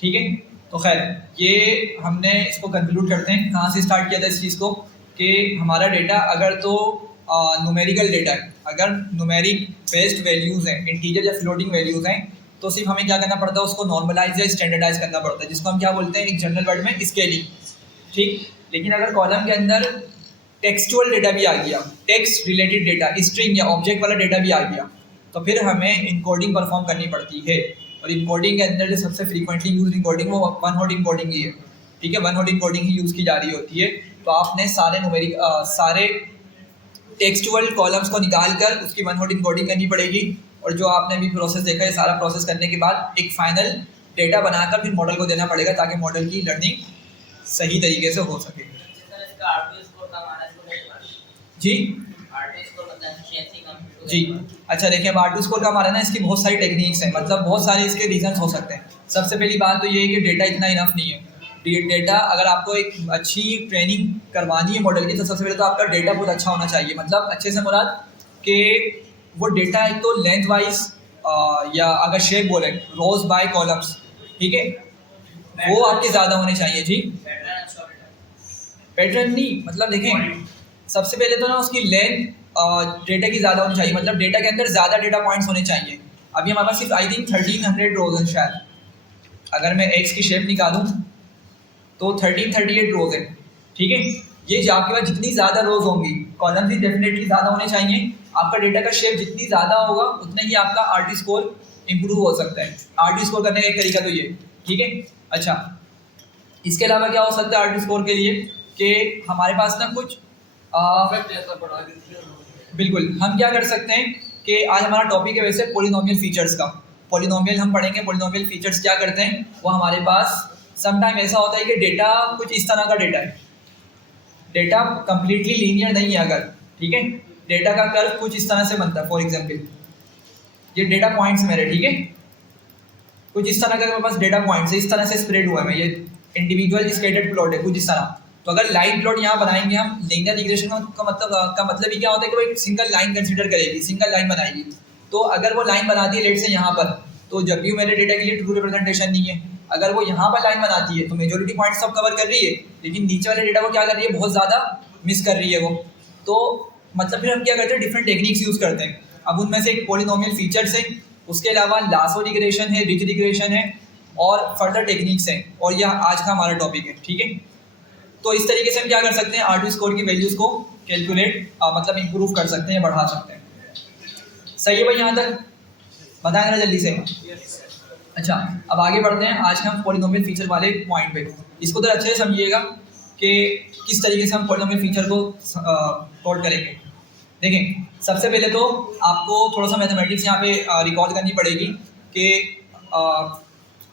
ठीक है, तो खैर ये हमने इसको कंक्लूड करते हैं। कहाँ से स्टार्ट किया था इस चीज़ को, कि हमारा डेटा अगर तो न्यूमेरिकल डेटा है, अगर न्यूमेरिक बेस्ड वैल्यूज़ हैं, इंटीजर या फ्लोटिंग वैल्यूज़ हैं, तो सिर्फ हमें क्या करना पड़ता है, उसको नॉर्मलाइज या स्टैंडर्डाइज करना पड़ता है, जिसको हम क्या बोलते हैं एक जनरल वर्ड में स्केलिंग, ठीक। लेकिन अगर कॉलम के अंदर टेक्सचुअल डेटा भी आ गया, टेक्स्ट रिलेटेड डेटा, स्ट्रिंग या ऑब्जेक्ट वाला डेटा भी आ गया, तो फिर हमें इनकोडिंग परफॉर्म करनी पड़ती है। और इनकोडिंग के अंदर जो सबसे फ्रीक्वेंटली यूज इनकोडिंग वो वन हॉट इनकोडिंग ही है, ठीक है, वन हॉट इनकोडिंग ही यूज़ की जा रही होती है। तो आपने सारे टेक्सचुअल कॉलम्स को निकाल कर उसकी वन हॉट इनकोडिंग करनी पड़ेगी, और जो आपने भी प्रोसेस देखा है, सारा प्रोसेस करने के बाद एक फाइनल डेटा बनाकर फिर मॉडल को देना पड़ेगा, ताकि मॉडल की लर्निंग सही तरीके से हो सके। जी जी, अच्छा देखिए, अब R2 स्कोर का हमारा ना, इसकी बहुत सारी टेक्निक्स हैं, मतलब बहुत सारे इसके रीजंस हो सकते हैं। सबसे पहली बात तो ये है कि डेटा इतना इनफ नहीं है। डेटा अगर आपको एक अच्छी ट्रेनिंग करवानी है मॉडल की, तो सबसे पहले तो आपका डेटा बहुत अच्छा होना चाहिए। मतलब अच्छे से मुराद कि वो डेटा एक तो लेंथ वाइज या अगर शेप बोले रोज बाय कॉलम्स, ठीक है, वो आपके ज़्यादा होने चाहिए। जी, पैटर्न नहीं, मतलब देखें सबसे पहले तो ना उसकी लेंथ डेटा की ज़्यादा होनी चाहिए, मतलब डेटा के अंदर ज़्यादा डेटा पॉइंट्स होने चाहिए। अभी हमारे पास सिर्फ आई थिंक 1300 रोज हैं शायद। अगर मैं एक्स की शेप निकालूँ तो 1338 रोज है, ठीक है। ये जो आपके पास जितनी ज़्यादा रोज होंगी, कॉलम भी डेफिनेटली ज़्यादा होने चाहिए। आपका डेटा का शेप जितनी ज़्यादा होगा उतना ही आपका RT स्कोर इम्प्रूव हो सकता है। RT स्कोर करने का एक तरीका तो ये, ठीक है। अच्छा, इसके अलावा क्या हो सकता है RT स्कोर के लिए, कि हमारे पास ना कुछ बिल्कुल, हम क्या कर सकते हैं कि आज हमारा टॉपिक है वैसे पॉलिनोमियल फीचर्स का। पॉलिनोमियल हम पढ़ेंगे, पॉलिनोमियल फीचर्स क्या करते हैं। वो हमारे पास समटाइम ऐसा होता है कि डेटा कुछ इस तरह का डेटा है, डेटा कंप्लीटली लीनियर नहीं है अगर, ठीक है, डेटा का कर्व कुछ इस तरह से बनता है। फॉर एग्जांपल ये डेटा पॉइंट्स मेरे, ठीक है, कुछ इस तरह का मेरे पास डेटा पॉइंट्स है, इस तरह से स्प्रेड हुआ है, ये इंडिविजुअल स्केटर्ड प्लॉट है कुछ इस तरह। तो अगर लाइन प्लॉट यहाँ बनाएंगे हम, लीनियर रिग्रेशन का मतलब ये क्या होता है कि वो एक सिंगल लाइन कंसीडर करेगी, सिंगल लाइन बनाएगी। तो अगर वो लाइन बनाती है लेट से यहाँ पर, तो जब भी मेरे डेटा के लिए ट्रू रिप्रेजेंटेशन नहीं है। अगर वो यहाँ पर लाइन बनाती है तो मेजोरिटी पॉइंट्स सब कवर कर रही है, लेकिन नीचे वाले डेटा को क्या कर रही है, बहुत ज़्यादा मिस कर रही है वो। तो मतलब फिर हम क्या करते हैं, डिफरेंट टेक्निक्स यूज़ करते हैं। अब उनमें से एक पॉलिनोमियल फीचर्स है, उसके अलावा लासो रिग्रेशन है, रिच रिग्रेशन है, और फर्दर टेक्निक्स हैं, और यह आज का हमारा टॉपिक है, ठीक है। तो इस तरीके से हम क्या कर सकते हैं, RT स्कोर की वैल्यूज़ को कैलकुलेट मतलब इम्प्रूव कर सकते हैं, बढ़ा सकते हैं। सही है भाई, यहाँ तक बताएं ना जल्दी से। अच्छा, अब आगे बढ़ते हैं। आज हम पॉलिनोमियल फीचर वाले पॉइंट पे, इसको तो अच्छे से समझिएगा कि किस तरीके से हम पॉलिनोमियल फीचर को कोड करेंगे। देखें, सबसे पहले तो आपको थोड़ा सा मैथमेटिक्स यहाँ पे रिकॉर्ड करनी पड़ेगी कि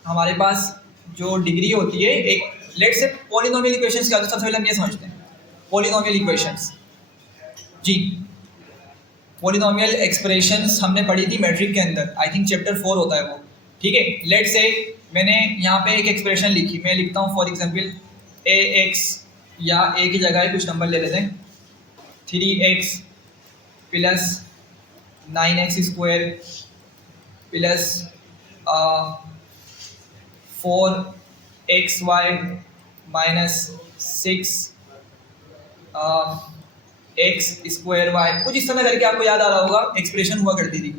हमारे पास जो डिग्री होती है, एक लेट से पॉलिनोमियल इक्वेशंस क्या होते हैं, सबसे पहले हम ये समझते हैं पॉलिनोमियल इक्वेशंस। जी, पॉलिनोमियल एक्सप्रेशंस हमने पढ़ी थी मैट्रिक के अंदर, आई थिंक चैप्टर 4 होता है वो, ठीक है। लेट से मैंने यहाँ पे एक एक्सप्रेशन लिखी, मैं लिखता हूँ फॉर एग्जांपल ax, या a की जगह कुछ नंबर ले लेते हैं, 3x plus 9x square plus 4xy minus 6 x square Y, कुछ इस तरह करके आपको याद आ रहा होगा एक्सप्रेशन हुआ करती थी।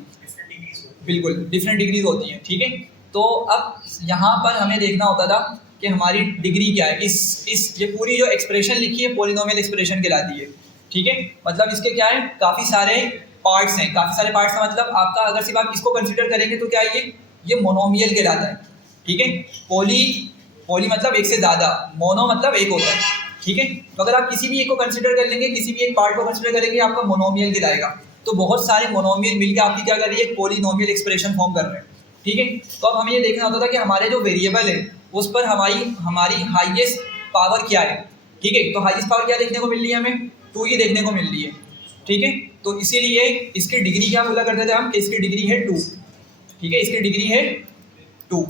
बिल्कुल, डिफरेंट डिग्रीज होती हैं, ठीक है। तो अब यहाँ पर हमें देखना होता था कि हमारी डिग्री क्या है। इस ये पूरी जो एक्सप्रेशन लिखी है पॉलिनोमियल एक्सप्रेशन कहलाती है, ठीक है। मतलब इसके क्या है, काफ़ी सारे पार्ट्स हैं, काफ़ी सारे पार्ट्स का मतलब आपका अगर सिर्फ आप इसको कंसिडर करेंगे तो क्या है, ये मोनोमियल कहलाता है, ठीक है। पॉली मतलब एक से ज़्यादा, मोनो मतलब एक होता है, ठीक है। तो अगर आप किसी भी एक को कंसिडर कर लेंगे, किसी भी एक पार्ट को कंसिडर करेंगे, आपका मोनोमियल कहलाएगा। तो बहुत सारे मोनोमियल मिलकर आपकी क्या कर रही है, पॉलिनोमियल एक्सप्रेशन फॉर्म कर रहे हैं, ठीक है। तो अब हमें ये देखना होता था कि हमारे जो वेरिएबल है उस पर हमारी हाईएस्ट पावर क्या है, ठीक है। तो हाईएस्ट पावर क्या देखने को मिल रही है, हमें 2 ही देखने को मिल रही है, ठीक है। तो इसीलिए इसकी डिग्री क्या बोला करते थे हम, कि इसकी डिग्री है 2, ठीक है, इसकी डिग्री है 2।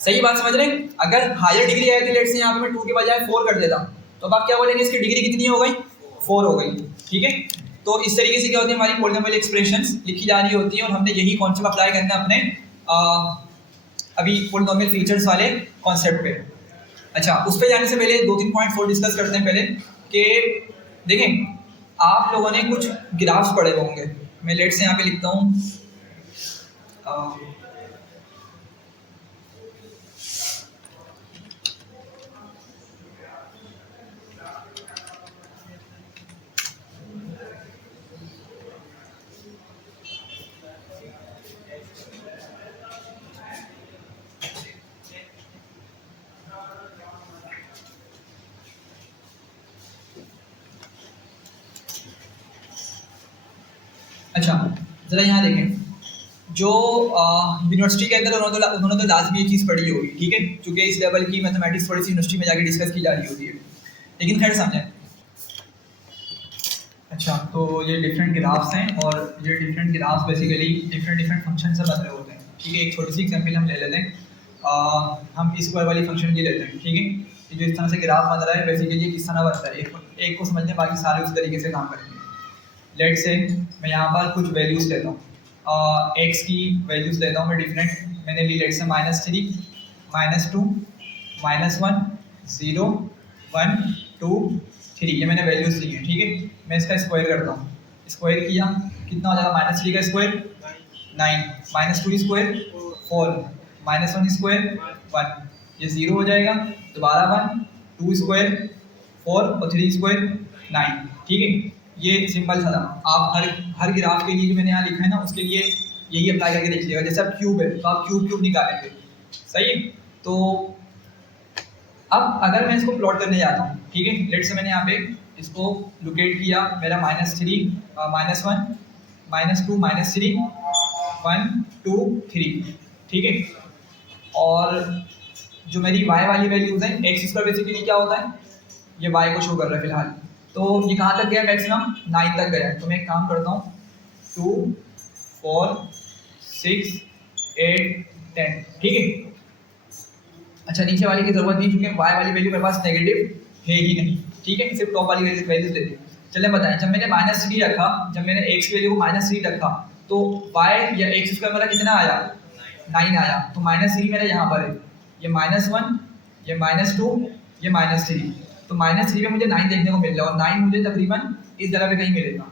सही बात समझ रहे हैं। अगर हायर डिग्री है तो लेट से यहाँ पे मैं 2 के बजाय 4 कर देता, तो अब आप क्या बोलेंगे, इसकी डिग्री कितनी हो गई, 4 हो गई, ठीक है। तो इस तरीके से क्या होती है, हमारी पॉलिनोमियल एक्सप्रेशंस लिखी जा रही होती है, और हमने यही कॉन्सेप्ट अप्लाई करना है अपने अभी पॉलिनोमियल फीचर्स वाले कॉन्सेप्ट पे। अच्छा, उस पर जाने से पहले 2-3 पॉइंट्स और डिस्कस करते हैं पहले, कि देखें आप लोगों ने कुछ ग्राफ्स पढ़े होंगे। मैं लेट से यहाँ पे लिखता हूँ अच्छा ज़रा यहाँ देखें, जो यूनिवर्सिटी के अंदर उन्होंने तो लाजमी ये चीज़ पढ़ी होगी, ठीक है, क्योंकि इस लेवल की मैथमेटिक्स थोड़ी सी यूनिवर्सिटी में जाके डिस्कस की जा रही होती है, लेकिन खैर समझें। अच्छा तो ये डिफरेंट ग्राफ्स हैं और ये different graphs basically different function से बन रहे होते हैं, ठीक है। एक छोटी सी एग्जांपल हम ले लेते हैं, हम स्क्वायर वाली फंक्शन की लेते हैं, ठीक है। ये जो इस तरह से ग्राफ बन रहा है बेसिकली ये किस तरह बनता है, एक को समझने बाकी सारे उस तरीके से काम करेंगे। लेट से मैं यहाँ पर कुछ वैल्यूज़ लेता हूँ, एक्स की वैल्यूज़ लेता हूँ मैं डिफरेंट, मैंने ली लेट से -3, -2, -1, 0, 1, 2, 3, ये मैंने वैल्यूज़ ली हैं, ठीक है। मैं इसका स्क्वायर करता हूँ, स्क्वायर किया कितना हो जाएगा, -3 का स्क्वायर 9, -2 स्क्वायर 4, -1 स्क्वायर 1, ये 0 हो जाएगा, दोबारा 1, 2 स्क्वायर 4 और 3 स्क्वायर 9, ठीक है। ये सिंपल सा था। आप हर ग्राफ के लिए जो मैंने यहाँ लिखा है ना उसके लिए यही अप्लाई करके देख लीजिएगा। जैसे अब क्यूब है तो आप क्यूब निकालेंगे, सही है। तो अब अगर मैं इसको प्लॉट करने जाता हूँ, ठीक है, लेट से मैंने यहाँ पे इसको लोकेट किया, मेरा -3, -1, -2, -3, 1, 2, 3, ठीक है। और जो मेरी y वाली वैल्यूज हैं, एक्स स्क्वायर बेसिकली क्या होता है, ये y को शो कर रहा है फिलहाल, तो ये कहाँ तक गया, मैक्सिमम 9 तक गया है। तो मैं एक काम करता हूँ, 2, 4, 6, 8, 10, ठीक है। अच्छा नीचे वाली की जरूरत नहीं क्योंकि y वाली वैल्यू मेरे पास नेगेटिव है ही नहीं, ठीक है, सिर्फ टॉप वाली वैल्यूज लेते हैं। चलिए बताएं, जब मैंने -3 रखा, जब मैंने x की वैल्यू को -3 रखा तो y या x स्क्वायर मेरा कितना आया, 9 आया। तो -3 मेरा यहाँ पर है, ये -1, ये -2, ये -3, तो -3 पे मुझे 9 देखने को मिल रहा है और 9 मुझे तकरीबन इस जगह पे कहीं मिलेगा,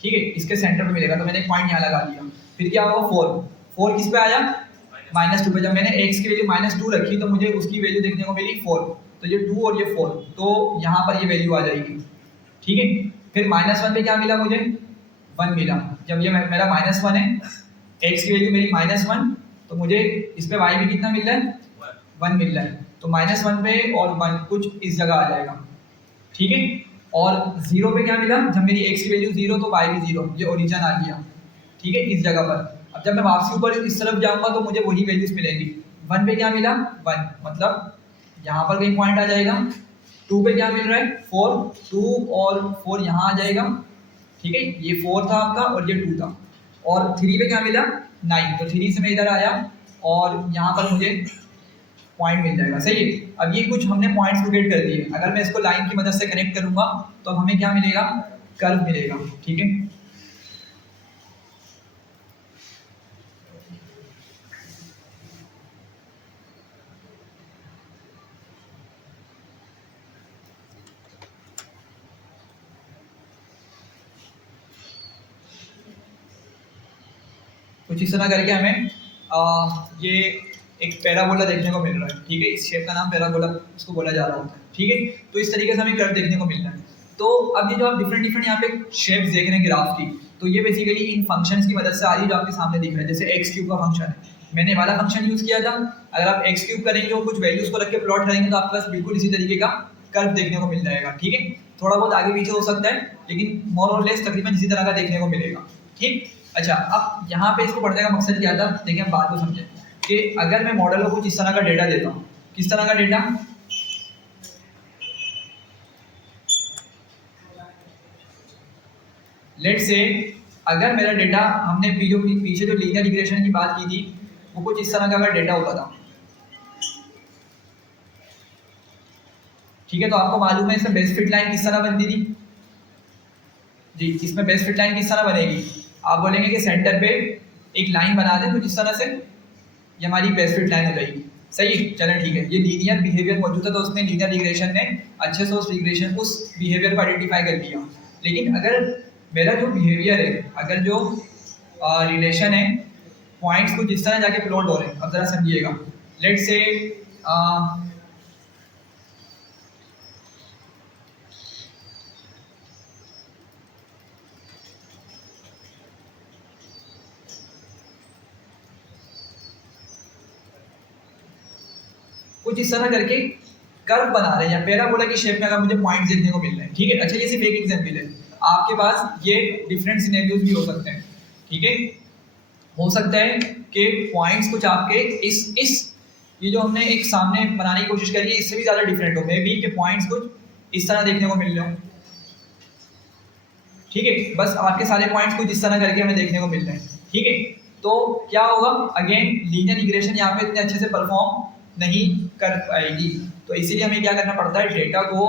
ठीक है, इसके सेंटर पे मिलेगा। तो मैंने एक पॉइंट यहाँ लगा दिया, फिर क्या होगा 4 किस पे आया, -2 पे। जब मैंने x की वैल्यू -2 रखी तो मुझे उसकी वैल्यू देखने को मिली 4, तो ये 2 और ये 4, तो यहाँ पर ये वैल्यू आ जाएगी, ठीक है। फिर -1 पे क्या मिला मुझे, 1 मिला। जब ये मेरा -1 है, x की वैल्यू मेरी -1, तो मुझे इस पे y भी कितना मिल रहा है, 1 मिल रहा है। तो -1 पे और 1 कुछ इस जगह आ जाएगा, ठीक है। और 0 पे क्या मिला, जब मेरी x की वैल्यू 0 तो y भी 0, ये ओरिजिन आ गया, ठीक है, इस जगह पर। अब जब मैं वापसी ऊपर इस तरफ जाऊंगा तो मुझे वही वैल्यूज मिलेंगी। 1 पे क्या मिला, 1, मतलब यहाँ पर कहीं पॉइंट आ जाएगा। 2 पे क्या मिल रहा है, 4, 2 और 4 यहाँ आ जाएगा, ठीक है, ये 4 था आपका और ये 2 था। और 3 पे क्या मिला, 9, तो 3 से मैं इधर आया और यहाँ पर मुझे पॉइंट मिल जाएगा, सही है। अब ये कुछ हमने पॉइंट्स लोकेट कर दिए, अगर मैं इसको लाइन की मदद से कनेक्ट करूंगा तो हमें क्या मिलेगा, कर्व मिलेगा, ठीक है। कुछ इस तरह करके हमें ये एक पैराबोला देखने को मिल रहा है, ठीक है, इस शेप का नाम पैराबोला इसको बोला जा रहा होता है, ठीक है। तो इस तरीके से हमें कर्व देखने को मिल रहा है। तो अब ये जो आप डिफरेंट यहाँ पे शेप्स देख रहे हैं ग्राफ की, तो ये बेसिकली इन फंक्शंस की मदद से आ रही है जो आपके सामने दिख रहा है। जैसे x क्यूब का फंक्शन है, मैंने वाला फंक्शन यूज़ किया था, अगर आप x क्यूब करेंगे और कुछ वैल्यूज़ को रख के प्लॉट करेंगे तो आपके पास बिल्कुल इसी तरीके का कर्व देखने को मिल जाएगा, ठीक है। थोड़ा बहुत आगे पीछे हो सकता है लेकिन मोर और लेस तकरीबन इसी तरह का देखने को मिलेगा, ठीक। अच्छा अब यहाँ पे इसको पढ़ने का मकसद क्या था, देखिए हम बात को समझें कि अगर मैं मॉडल को कुछ इस तरह का डेटा देता हूँ, किस तरह का डेटा, लेट्स से अगर मेरा डेटा, हमने पीछे जो लीनियर रिग्रेशन की बात की थी वो कुछ इस तरह का अगर डेटा होता था, ठीक है। तो आपको मालूम है इसमें बेस्ट फिट लाइन किस तरह बनती थी जी, इसमें बेस्ट फिट लाइन किस तरह बनेगी, आप बोलेंगे कि सेंटर पे एक लाइन बना दें कुछ इस तरह से, ये हमारी बेस्ट फिट लाइन हो जाएगी, सही है। चलें ठीक है, ये लीनियर बिहेवियर मौजूद था तो उसने लीनियर रिग्रेशन ने अच्छे से उस रिग्रेशन उस बिहेवियर को आइडेंटिफाई कर दिया। लेकिन अगर मेरा जो बिहेवियर है, अगर जो रिलेशन है, पॉइंट्स कुछ इस तरह जाके प्लॉट हो रहे हैं, अब ज़रा समझिएगा। लेट्स से कुछ इस तरह करके कर्व बना रहे हैं या पैराबोला की शेप में अगर मुझे पॉइंट्स देखने को मिल रहे हैं, ठीक है। अच्छा ये सिर्फ एक एग्जांपल है, आपके पास ये डिफरेंट सिनेरियोज भी हो सकते हैं। ठीक है, हो सकता है कि पॉइंट्स कुछ आपके इस ये जो हमने एक सामने बनाने की कोशिश करी है इससे भी ज़्यादा डिफरेंट हो, मे बी कि पॉइंट्स कुछ इस तरह देखने को मिल रहे हो। ठीक है, बस आपके सारे पॉइंट्स कुछ इस तरह करके हमें देखने को मिल रहे हैं। ठीक है, तो क्या होगा, अगेन लीनियर रिग्रेशन यहाँ पे इतने अच्छे से परफॉर्म नहीं कर पाएगी, तो इसीलिए हमें क्या करना पड़ता है, डेटा को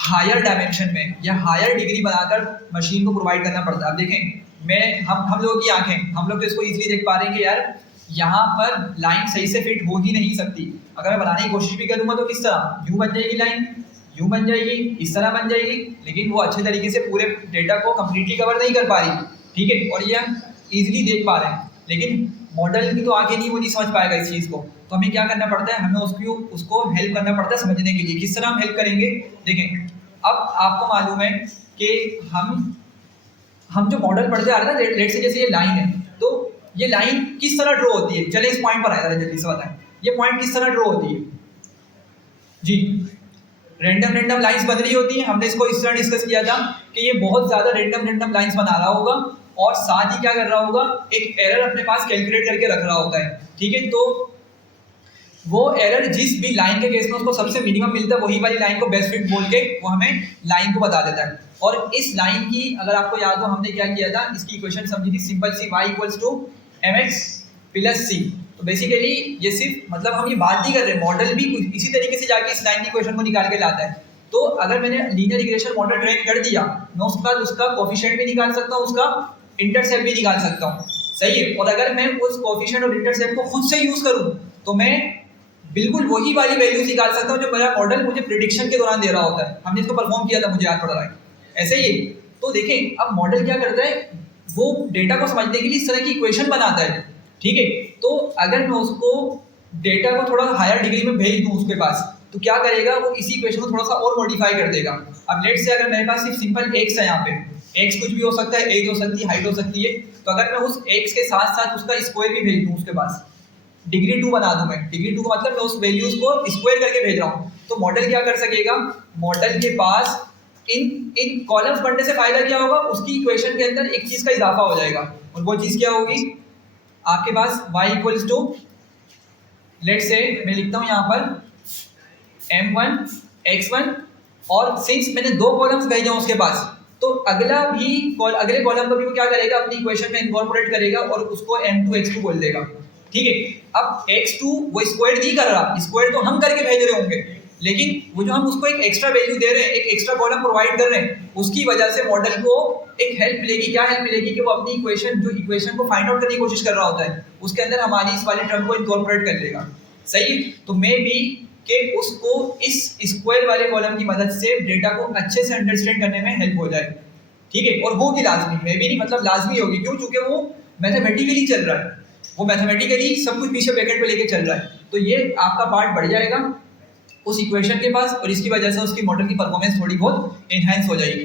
हायर डायमेंशन में या हायर डिग्री बनाकर मशीन को प्रोवाइड करना पड़ता है। अब देखें, हम लोगों की आंखें, हम लोग तो इसको इजीली देख पा रहे हैं कि यार यहाँ पर लाइन सही से फिट हो ही नहीं सकती। अगर मैं बनाने की कोशिश भी करूँगा तो किस तरह, यूँ बन जाएगी लाइन, यूँ बन जाएगी, इस तरह बन जाएगी, लेकिन वो अच्छे तरीके से पूरे डेटा को कम्प्लीटली कवर नहीं कर पा रही। ठीक है, और ये हम ईजिली देख पा रहे हैं, लेकिन मॉडल की तो आगे नहीं, वो नहीं समझ पाएगा इस चीज़ को। तो हमें क्या करना पड़ता है, हमें उसको हेल्प करना पड़ता है समझने के लिए। किस तरह हम हेल्प करेंगे, देखें अब आपको मालूम है कि हम जो मॉडल पढ़ते आ रहे हैं ना, लेट से जैसे ये लाइन है, तो ये लाइन किस तरह ड्रॉ होती है, चले इस पॉइंट पर आए जरा जल्दी से बताएं, ये पॉइंट किस तरह ड्रॉ होती है जी। रैंडम लाइंस बन रही होती हैं। हमने इसको इस तरह डिस्कस किया था कि ये बहुत ज़्यादा रैंडम लाइंस बना रहा होगा और साथ ही क्या कर रहा होगा, एक एरर अपने पास कैलकुलेट करके रख रहा होता है। ठीक है, तो वो एरर जिस भी लाइन के केस में उसको सबसे मिनिमम मिलता है, वही वाली लाइन को बेस्ट फिट बोल के वो हमें लाइन को बता देता है। और इस लाइन की अगर आपको याद हो, हमने क्या किया था, इसकी इक्वेशन समझी थी सिंपल सी, y = mx + c। तो बेसिकली ये सिर्फ मतलब हम ये बात नहीं कर रहे, मॉडल भी इसी तरीके से जाके इस लाइन की इक्वेशन को निकाल के लाता है। तो अगर मैंने लीनियर रिग्रेशन मॉडल ट्रेन कर दिया, मैं उसके बाद उसका कोफिशिएंट भी निकाल सकता हूँ, उसका इंटरसेप्ट भी निकाल सकता हूँ, सही है। और अगर मैं उस कोफिशिएंट और इंटरसेप्ट को खुद से यूज करूँ तो मैं बिल्कुल वही वाली वैल्यूज निकाल सकता हूँ जो मेरा मॉडल मुझे प्रिडिक्शन के दौरान दे रहा होता है। हमने इसको परफॉर्म किया था, मुझे याद पड़ रहा है ऐसे ही। तो देखें अब मॉडल क्या करता है, वो डेटा को समझने के लिए इस तरह की इक्वेशन बनाता है। ठीक है, तो अगर मैं उसको डेटा को थोड़ा हायर डिग्री में भेज दूँ उसके पास, तो क्या करेगा, वो इसी इक्वेशन को थोड़ा सा और मॉडिफाई कर देगा। अब लेट से अगर मेरे पास सिर्फ सिंपल x है, यहाँ पे x कुछ भी हो सकता है, एज हो सकती है, हाइट हो सकती है, तो अगर मैं उस x के साथ साथ उसका स्क्वायर भी भेज दूँ उसके पास, डिग्री 2 बना दूं मैं, डिग्री 2 का मतलब मैं उस वैल्यूज को स्क्वायर करके भेज रहा हूँ, तो मॉडल क्या कर सकेगा, मॉडल के पास इन कॉलम्स बढ़ने से फायदा क्या होगा, उसकी इक्वेशन के अंदर एक चीज का इजाफा हो जाएगा, और वो चीज क्या होगी, आपके पास y = लेट से मैं लिखता हूँ यहाँ पर m1 x1, और सिंस मैंने 2 कॉलम्स भेजे हैं उसके पास, तो अगले कॉलम को भी वो क्या करेगा, अपनी इक्वेशन में इनकॉर्पोरेट करेगा और उसको m2 x2 बोल देगा। ठीक है, अब x2 वो स्क्वायर नहीं कर रहा, स्क्वायर तो हम करके भेज रहे होंगे, लेकिन वो जो हम उसको एक एक्स्ट्रा वैल्यू दे रहे हैं, एक एक्स्ट्रा कॉलम प्रोवाइड कर रहे हैं, उसकी वजह से मॉडल को एक हेल्प मिलेगी। क्या हेल्प मिलेगी कि वो अपनी इक्वेशन को फाइंड आउट करने की कोशिश कर रहा होता है, उसके अंदर हमारी इस वाली टर्म को इनकॉर्पोरेट कर लेगा। सही, तो मे बी कि उसको इस स्क्वायर वाले कॉलम की मदद से डेटा को अच्छे से अंडरस्टैंड करने में हेल्प हो जाए। ठीक है, और होगी लाजमी, मे बी नहीं मतलब लाजमी होगी, क्यों, चूंकि वो मैथमेटिकली चल रहा है, वो मैथमेटिकली सब कुछ पीछे ब्रैकेट पे लेके चल रहा है, तो ये आपका पार्ट बढ़ जाएगा उस इक्वेशन के पास, और इसकी वजह से उसकी मॉडल की परफॉर्मेंस थोड़ी बहुत एनहांस हो जाएगी।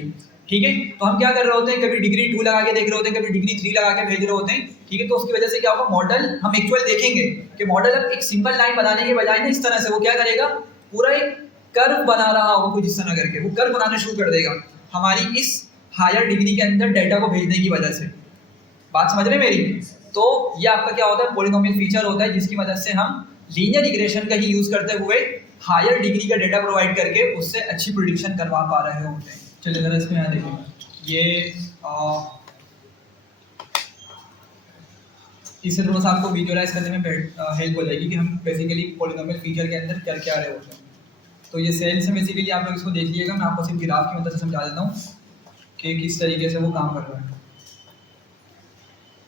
ठीक है, तो हम क्या कर रहे होते हैं, कभी डिग्री 2 लगा के देख रहे होते हैं, कभी डिग्री 3 लगा के भेज रहे होते हैं। ठीक है, तो उसकी वजह से क्या होगा, मॉडल हम एक्चुअल देखेंगे कि मॉडल अब एक सिंपल लाइन बनाने के बजाय ना इस तरह से वो क्या करेगा, पूरा एक कर्व बना रहा होगा कुछ इस तरह करके, वो कर्व बनाना शुरू कर देगा हमारी इस हायर डिग्री के अंदर डेटा को भेजने की वजह से। बात समझ रहे हैं मेरी? तो ये आपका क्या होता है, पॉलिनोमियल फीचर होता है, जिसकी मदद से हम लीनियर रिग्रेशन का ही यूज करते हुए हायर डिग्री का डेटा प्रोवाइड करके उससे अच्छी प्रिडिक्शन करवा पा रहे होते हैं। चलिए जरा इसको यहाँ देखिए, ये इससे थोड़ा सा आपको विजुअलाइज करने में हेल्प हो जाएगी कि हम बेसिकली पॉलिनोमियल फीचर के अंदर क्या क्या रहे होते हैं। तो ये सेल्स है, बेसिकली आप लोग इसको देख लीजिएगा, मैं आपको सिर्फ ग्राफ की मदद से समझा देता हूँ कि किस तरीके से वो काम कर रहा है।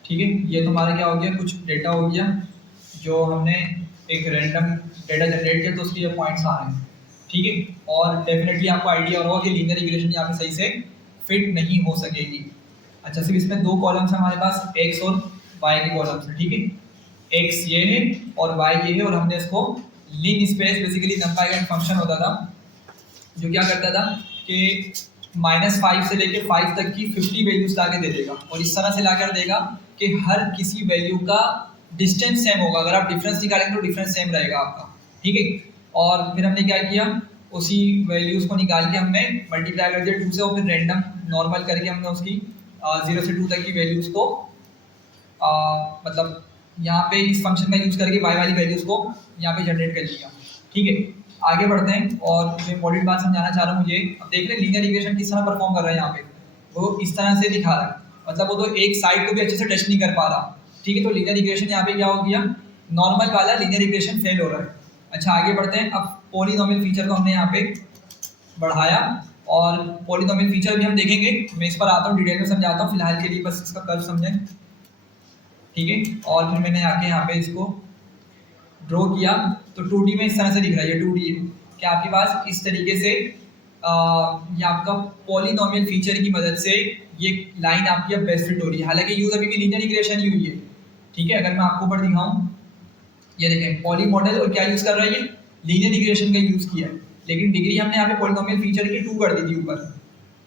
ठीक है, ये तो हमारा क्या हो गया, कुछ डेटा हो गया जो हमने एक रैंडम डेटा जनरेट किया, तो उसके ये पॉइंट्स आ रहे हैं। ठीक है, और डेफिनेटली आपको आइडिया होगा कि लीनियर रिग्रेशन यहाँ पे सही से फिट नहीं हो सकेगी। अच्छा, सिर्फ इसमें 2 कॉलम्स हैं हमारे पास, x और y के कॉलम्स हैं। ठीक है, x ये है और y ये है, और हमने इसको लिन स्पेस, बेसिकली नंपाई का फंक्शन होता था जो क्या करता था कि -5 से लेके 5 तक की 50 वैल्यूज ला के दे देगा, और इस तरह से ला कर देगा कि हर किसी वैल्यू का डिस्टेंस सेम होगा। अगर आप डिफरेंस निकालेंगे तो डिफरेंस सेम रहेगा आपका। ठीक है, और फिर हमने क्या किया, उसी वैल्यूज़ को निकाल के हमने मल्टीप्लाई कर दिया 2 से, और फिर रैंडम नॉर्मल करके हमने उसकी 0 से 2 तक की वैल्यूज़ को मतलब यहाँ पे इस फंक्शन का यूज़ करके y वाली वैल्यूज़ को यहाँ पे जनरेट कर लिया। ठीक है, आगे बढ़ते हैं और जो इम्पोर्टेंट बात समझाना चाह रहा हूँ मुझे, अब देख रहे हैं लीनियर इक्वेशन किस तरह परफॉर्म कर रहा है। यहाँ पे वो इस तरह से दिखा रहा है, मतलब वो तो एक साइड को भी अच्छे से टच नहीं कर पा रहा। ठीक है, तो लीनियर इक्वेशन यहाँ पे क्या हो गया, नॉर्मल वाला लीनियर इक्वेशन फेल हो रहा है। अच्छा, आगे बढ़ते हैं। अब पॉलीनोमियल फीचर को हमने यहाँ पे बढ़ाया और पॉलीनोमियल फीचर भी हम देखेंगे। मैं इस पर आता हूँ, डिटेल में समझाता हूँ, फिलहाल के लिए बस इसका कर्व समझें। ठीक है, और फिर मैंने आके यहाँ पे इसको ड्रॉ किया तो 2D में इस तरह से दिख रहा है। ये 2D है कि आपके पास इस तरीके से ये आपका पॉलीनोमियल फीचर की मदद से ये लाइन आपकी अब बेस्ट फिट हो रही है। हालांकि यूज अभी भी लीनियर इक्वेशन ही हुई है। ठीक है, अगर मैं आपको ऊपर दिखाऊं, ये देखें पॉली मॉडल और क्या यूज़ कर रहा है, ये लीनियर इक्वेशन का यूज़ किया है, लेकिन डिग्री हमने यहाँ पे पॉलीनोमियल फीचर की 2 कर दी थी ऊपर।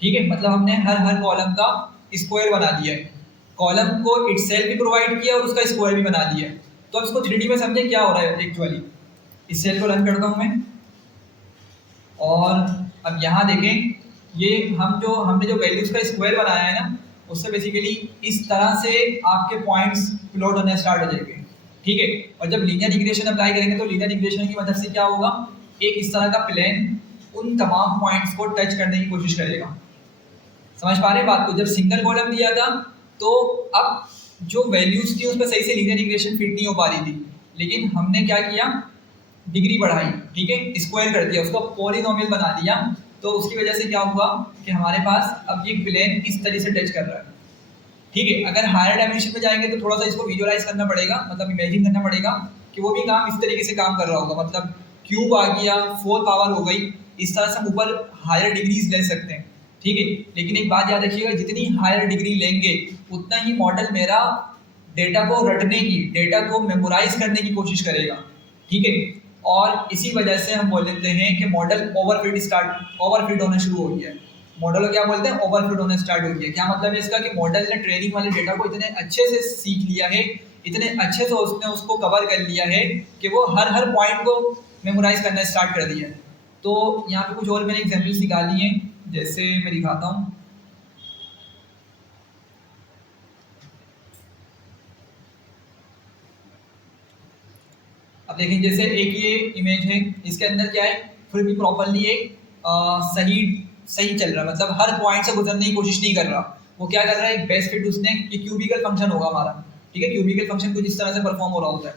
ठीक है, मतलब हमने हर कॉलम का स्क्वायर बना दिया है, कॉलम को इटसेल्फ भी प्रोवाइड किया और उसका स्क्वायर भी बना दिया है। तो अब इसको 3D में समझे क्या हो रहा है एक्चुअली। इस सेल को रन करता हूँ मैं, और अब यहाँ देखें, ये हमने जो वैल्यूज़ का स्क्वायर बनाया है ना, उससे बेसिकली इस तरह से आपके पॉइंट्स प्लॉट होने स्टार्ट हो जाएंगे। ठीक है, और जब लीनियर इक्वेशन अप्लाई करेंगे तो लीनियर इक्वेशन की मदद से क्या होगा, एक इस तरह का प्लेन उन तमाम पॉइंट्स को टच करने की कोशिश करेगा। समझ पा रहे हैं बात को। जब सिंगल कॉलम दिया था तो अब जो वैल्यूज़ थी उस पर सही से लीनियर इक्वेशन फिट नहीं हो पा रही थी, लेकिन हमने क्या किया, डिग्री बढ़ाई। ठीक है, स्क्वायर कर दिया, उसको पॉलीनोमियल बना दिया। तो उसकी वजह से क्या हुआ कि हमारे पास अब ये प्लेन इस तरह से टच कर रहा है। ठीक है, अगर हायर डायमेंशन में जाएंगे तो थोड़ा सा इसको विजुअलाइज करना पड़ेगा, मतलब इमेजिन करना पड़ेगा कि वो भी काम इस तरीके से काम कर रहा होगा। मतलब क्यूब आ गया, 4 पावर हो गई, इस तरह से हम ऊपर हायर डिग्रीज ले सकते हैं। ठीक है, लेकिन एक बात याद रखिएगा, जितनी हायर डिग्री लेंगे उतना ही मॉडल मेरा डेटा को रटने की, डेटा को मेमोराइज करने की कोशिश करेगा। ठीक है, और इसी वजह से हम बोल देते हैं कि मॉडल ओवरफिट होना शुरू हो गया है। मॉडल को क्या बोलते हैं, ओवरफिट होना स्टार्ट हो गया। क्या मतलब है इसका, कि मॉडल ने ट्रेनिंग वाले डेटा को इतने अच्छे से सीख लिया है, इतने अच्छे से उसने उसको कवर कर लिया है कि वो हर पॉइंट को मेमोराइज करना स्टार्ट कर दिया है। तो यहाँ पे कुछ और मैंने एग्जाम्पल्स निकाली हैं, जैसे मैं दिखाता हूँ। अब देखें, जैसे एक ये इमेज है, इसके अंदर क्या है, फिर भी प्रॉपरली एक सही चल रहा है, मतलब हर पॉइंट से गुजरने की कोशिश नहीं कर रहा। वो क्या कर रहा है, एक बेस्ट फिट उसने, ये क्यूबिकल फंक्शन होगा हमारा। ठीक है, क्यूबिकल फंक्शन कुछ इस तरह से परफॉर्म हो रहा होता है।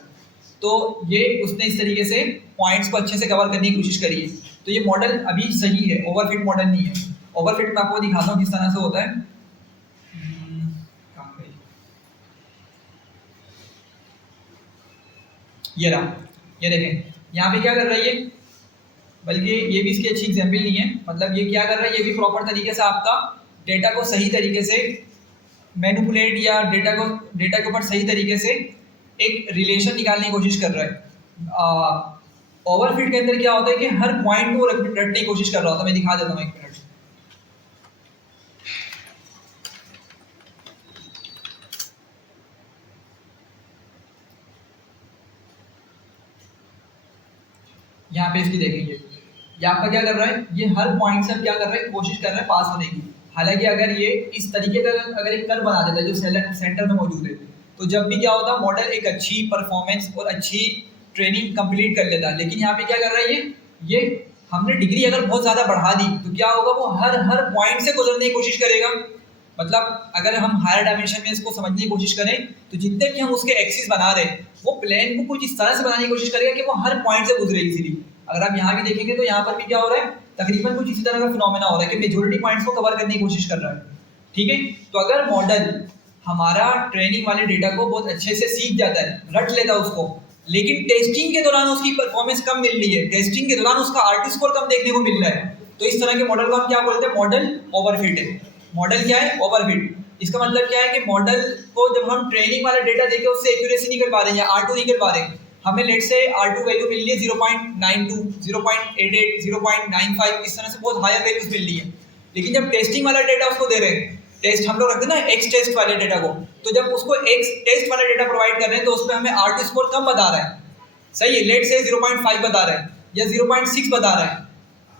तो ये उसने इस तरीके से पॉइंट्स को अच्छे से कवर करने की कोशिश करी है। तो ये मॉडल अभी सही है, ओवरफिट मॉडल नहीं है। ओवरफिट मैं आपको दिखाता हूँ किस तरह से होता है। ये रहा, ये देखें यहाँ पे क्या कर रहा है ये, बल्कि ये भी इसकी अच्छी एग्जाम्पल नहीं है। मतलब ये क्या कर रहा है, ये भी प्रॉपर तरीके से आपका डेटा को सही तरीके से मैनिपुलेट या डेटा के ऊपर सही तरीके से एक रिलेशन निकालने की कोशिश कर रहा है। ओवरफिट के अंदर क्या होता है कि हर पॉइंट को रटने की कोशिश कर रहा होता है। मैं दिखा देता हूँ, एक मिनट। यहाँ पे इसकी देखेंगे, ये आपका क्या कर रहा है, ये हर पॉइंट से क्या कर रहा है, कोशिश कर रहा है पास होने की। हालांकि अगर ये इस तरीके का अगर एक कर्व बना देता है जो सेंटर में मौजूद है, तो जब भी क्या होता है, मॉडल एक अच्छी परफॉर्मेंस और अच्छी ट्रेनिंग कंप्लीट कर लेता है। लेकिन यहाँ पे क्या कर रहा है, ये हमने डिग्री अगर बहुत ज़्यादा बढ़ा दी तो क्या होगा, वो हर पॉइंट से गुजरने की कोशिश करेगा। मतलब अगर हम हायर डायमेंशन में इसको समझने की कोशिश करें तो जितने भी हम उसके एक्सिस बना रहे हैं, वो प्लेन को कुछ इस तरह से बनाने की कोशिश करेगा कि वो हर पॉइंट से गुजरे इजीली। अगर आप यहाँ भी देखेंगे तो यहाँ पर भी क्या हो रहा है, तकरीबन कुछ इसी तरह का फिनोमेना हो रहा है कि मेजॉरिटी पॉइंट्स को कवर करने की कोशिश कर रहा है। ठीक है, तो अगर मॉडल हमारा ट्रेनिंग वाले डेटा को बहुत अच्छे से सीख जाता है, रट लेता है उसको, लेकिन टेस्टिंग के दौरान उसकी परफॉर्मेंस कम मिल रही है, टेस्टिंग के दौरान उसका आरटी स्कोर कम देखने को मिल रहा है, तो इस तरह के मॉडल को हम क्या बोलते हैं, मॉडल ओवरफिट है। मॉडल क्या है, ओवरफिट। इसका मतलब क्या है कि मॉडल को जब हम ट्रेनिंग वाला डेटा देके उससे एक्यूरेसी नहीं कर पा रहे हैं या R2 नहीं कर पा रहे हैं, हमें लेट से R2 वैल्यू मिल रही है 0.92, 0.88, 0.95, इस तरह से बहुत हायर वैल्यूज मिल रही है। लेकिन जब टेस्टिंग वाला डेटा उसको दे रहे हैं, टेस्ट हम लोग रखते हैं ना एक्स टेस्ट वाले डेटा को, तो जब उसको एक्स टेस्ट वाला डेटा प्रोवाइड कर रहे हैं तो उसमें हमें R2 स्कोर कम बता रहा है, सही है, लेट से 0.5 बता रहा है या 0.6 बता रहा है।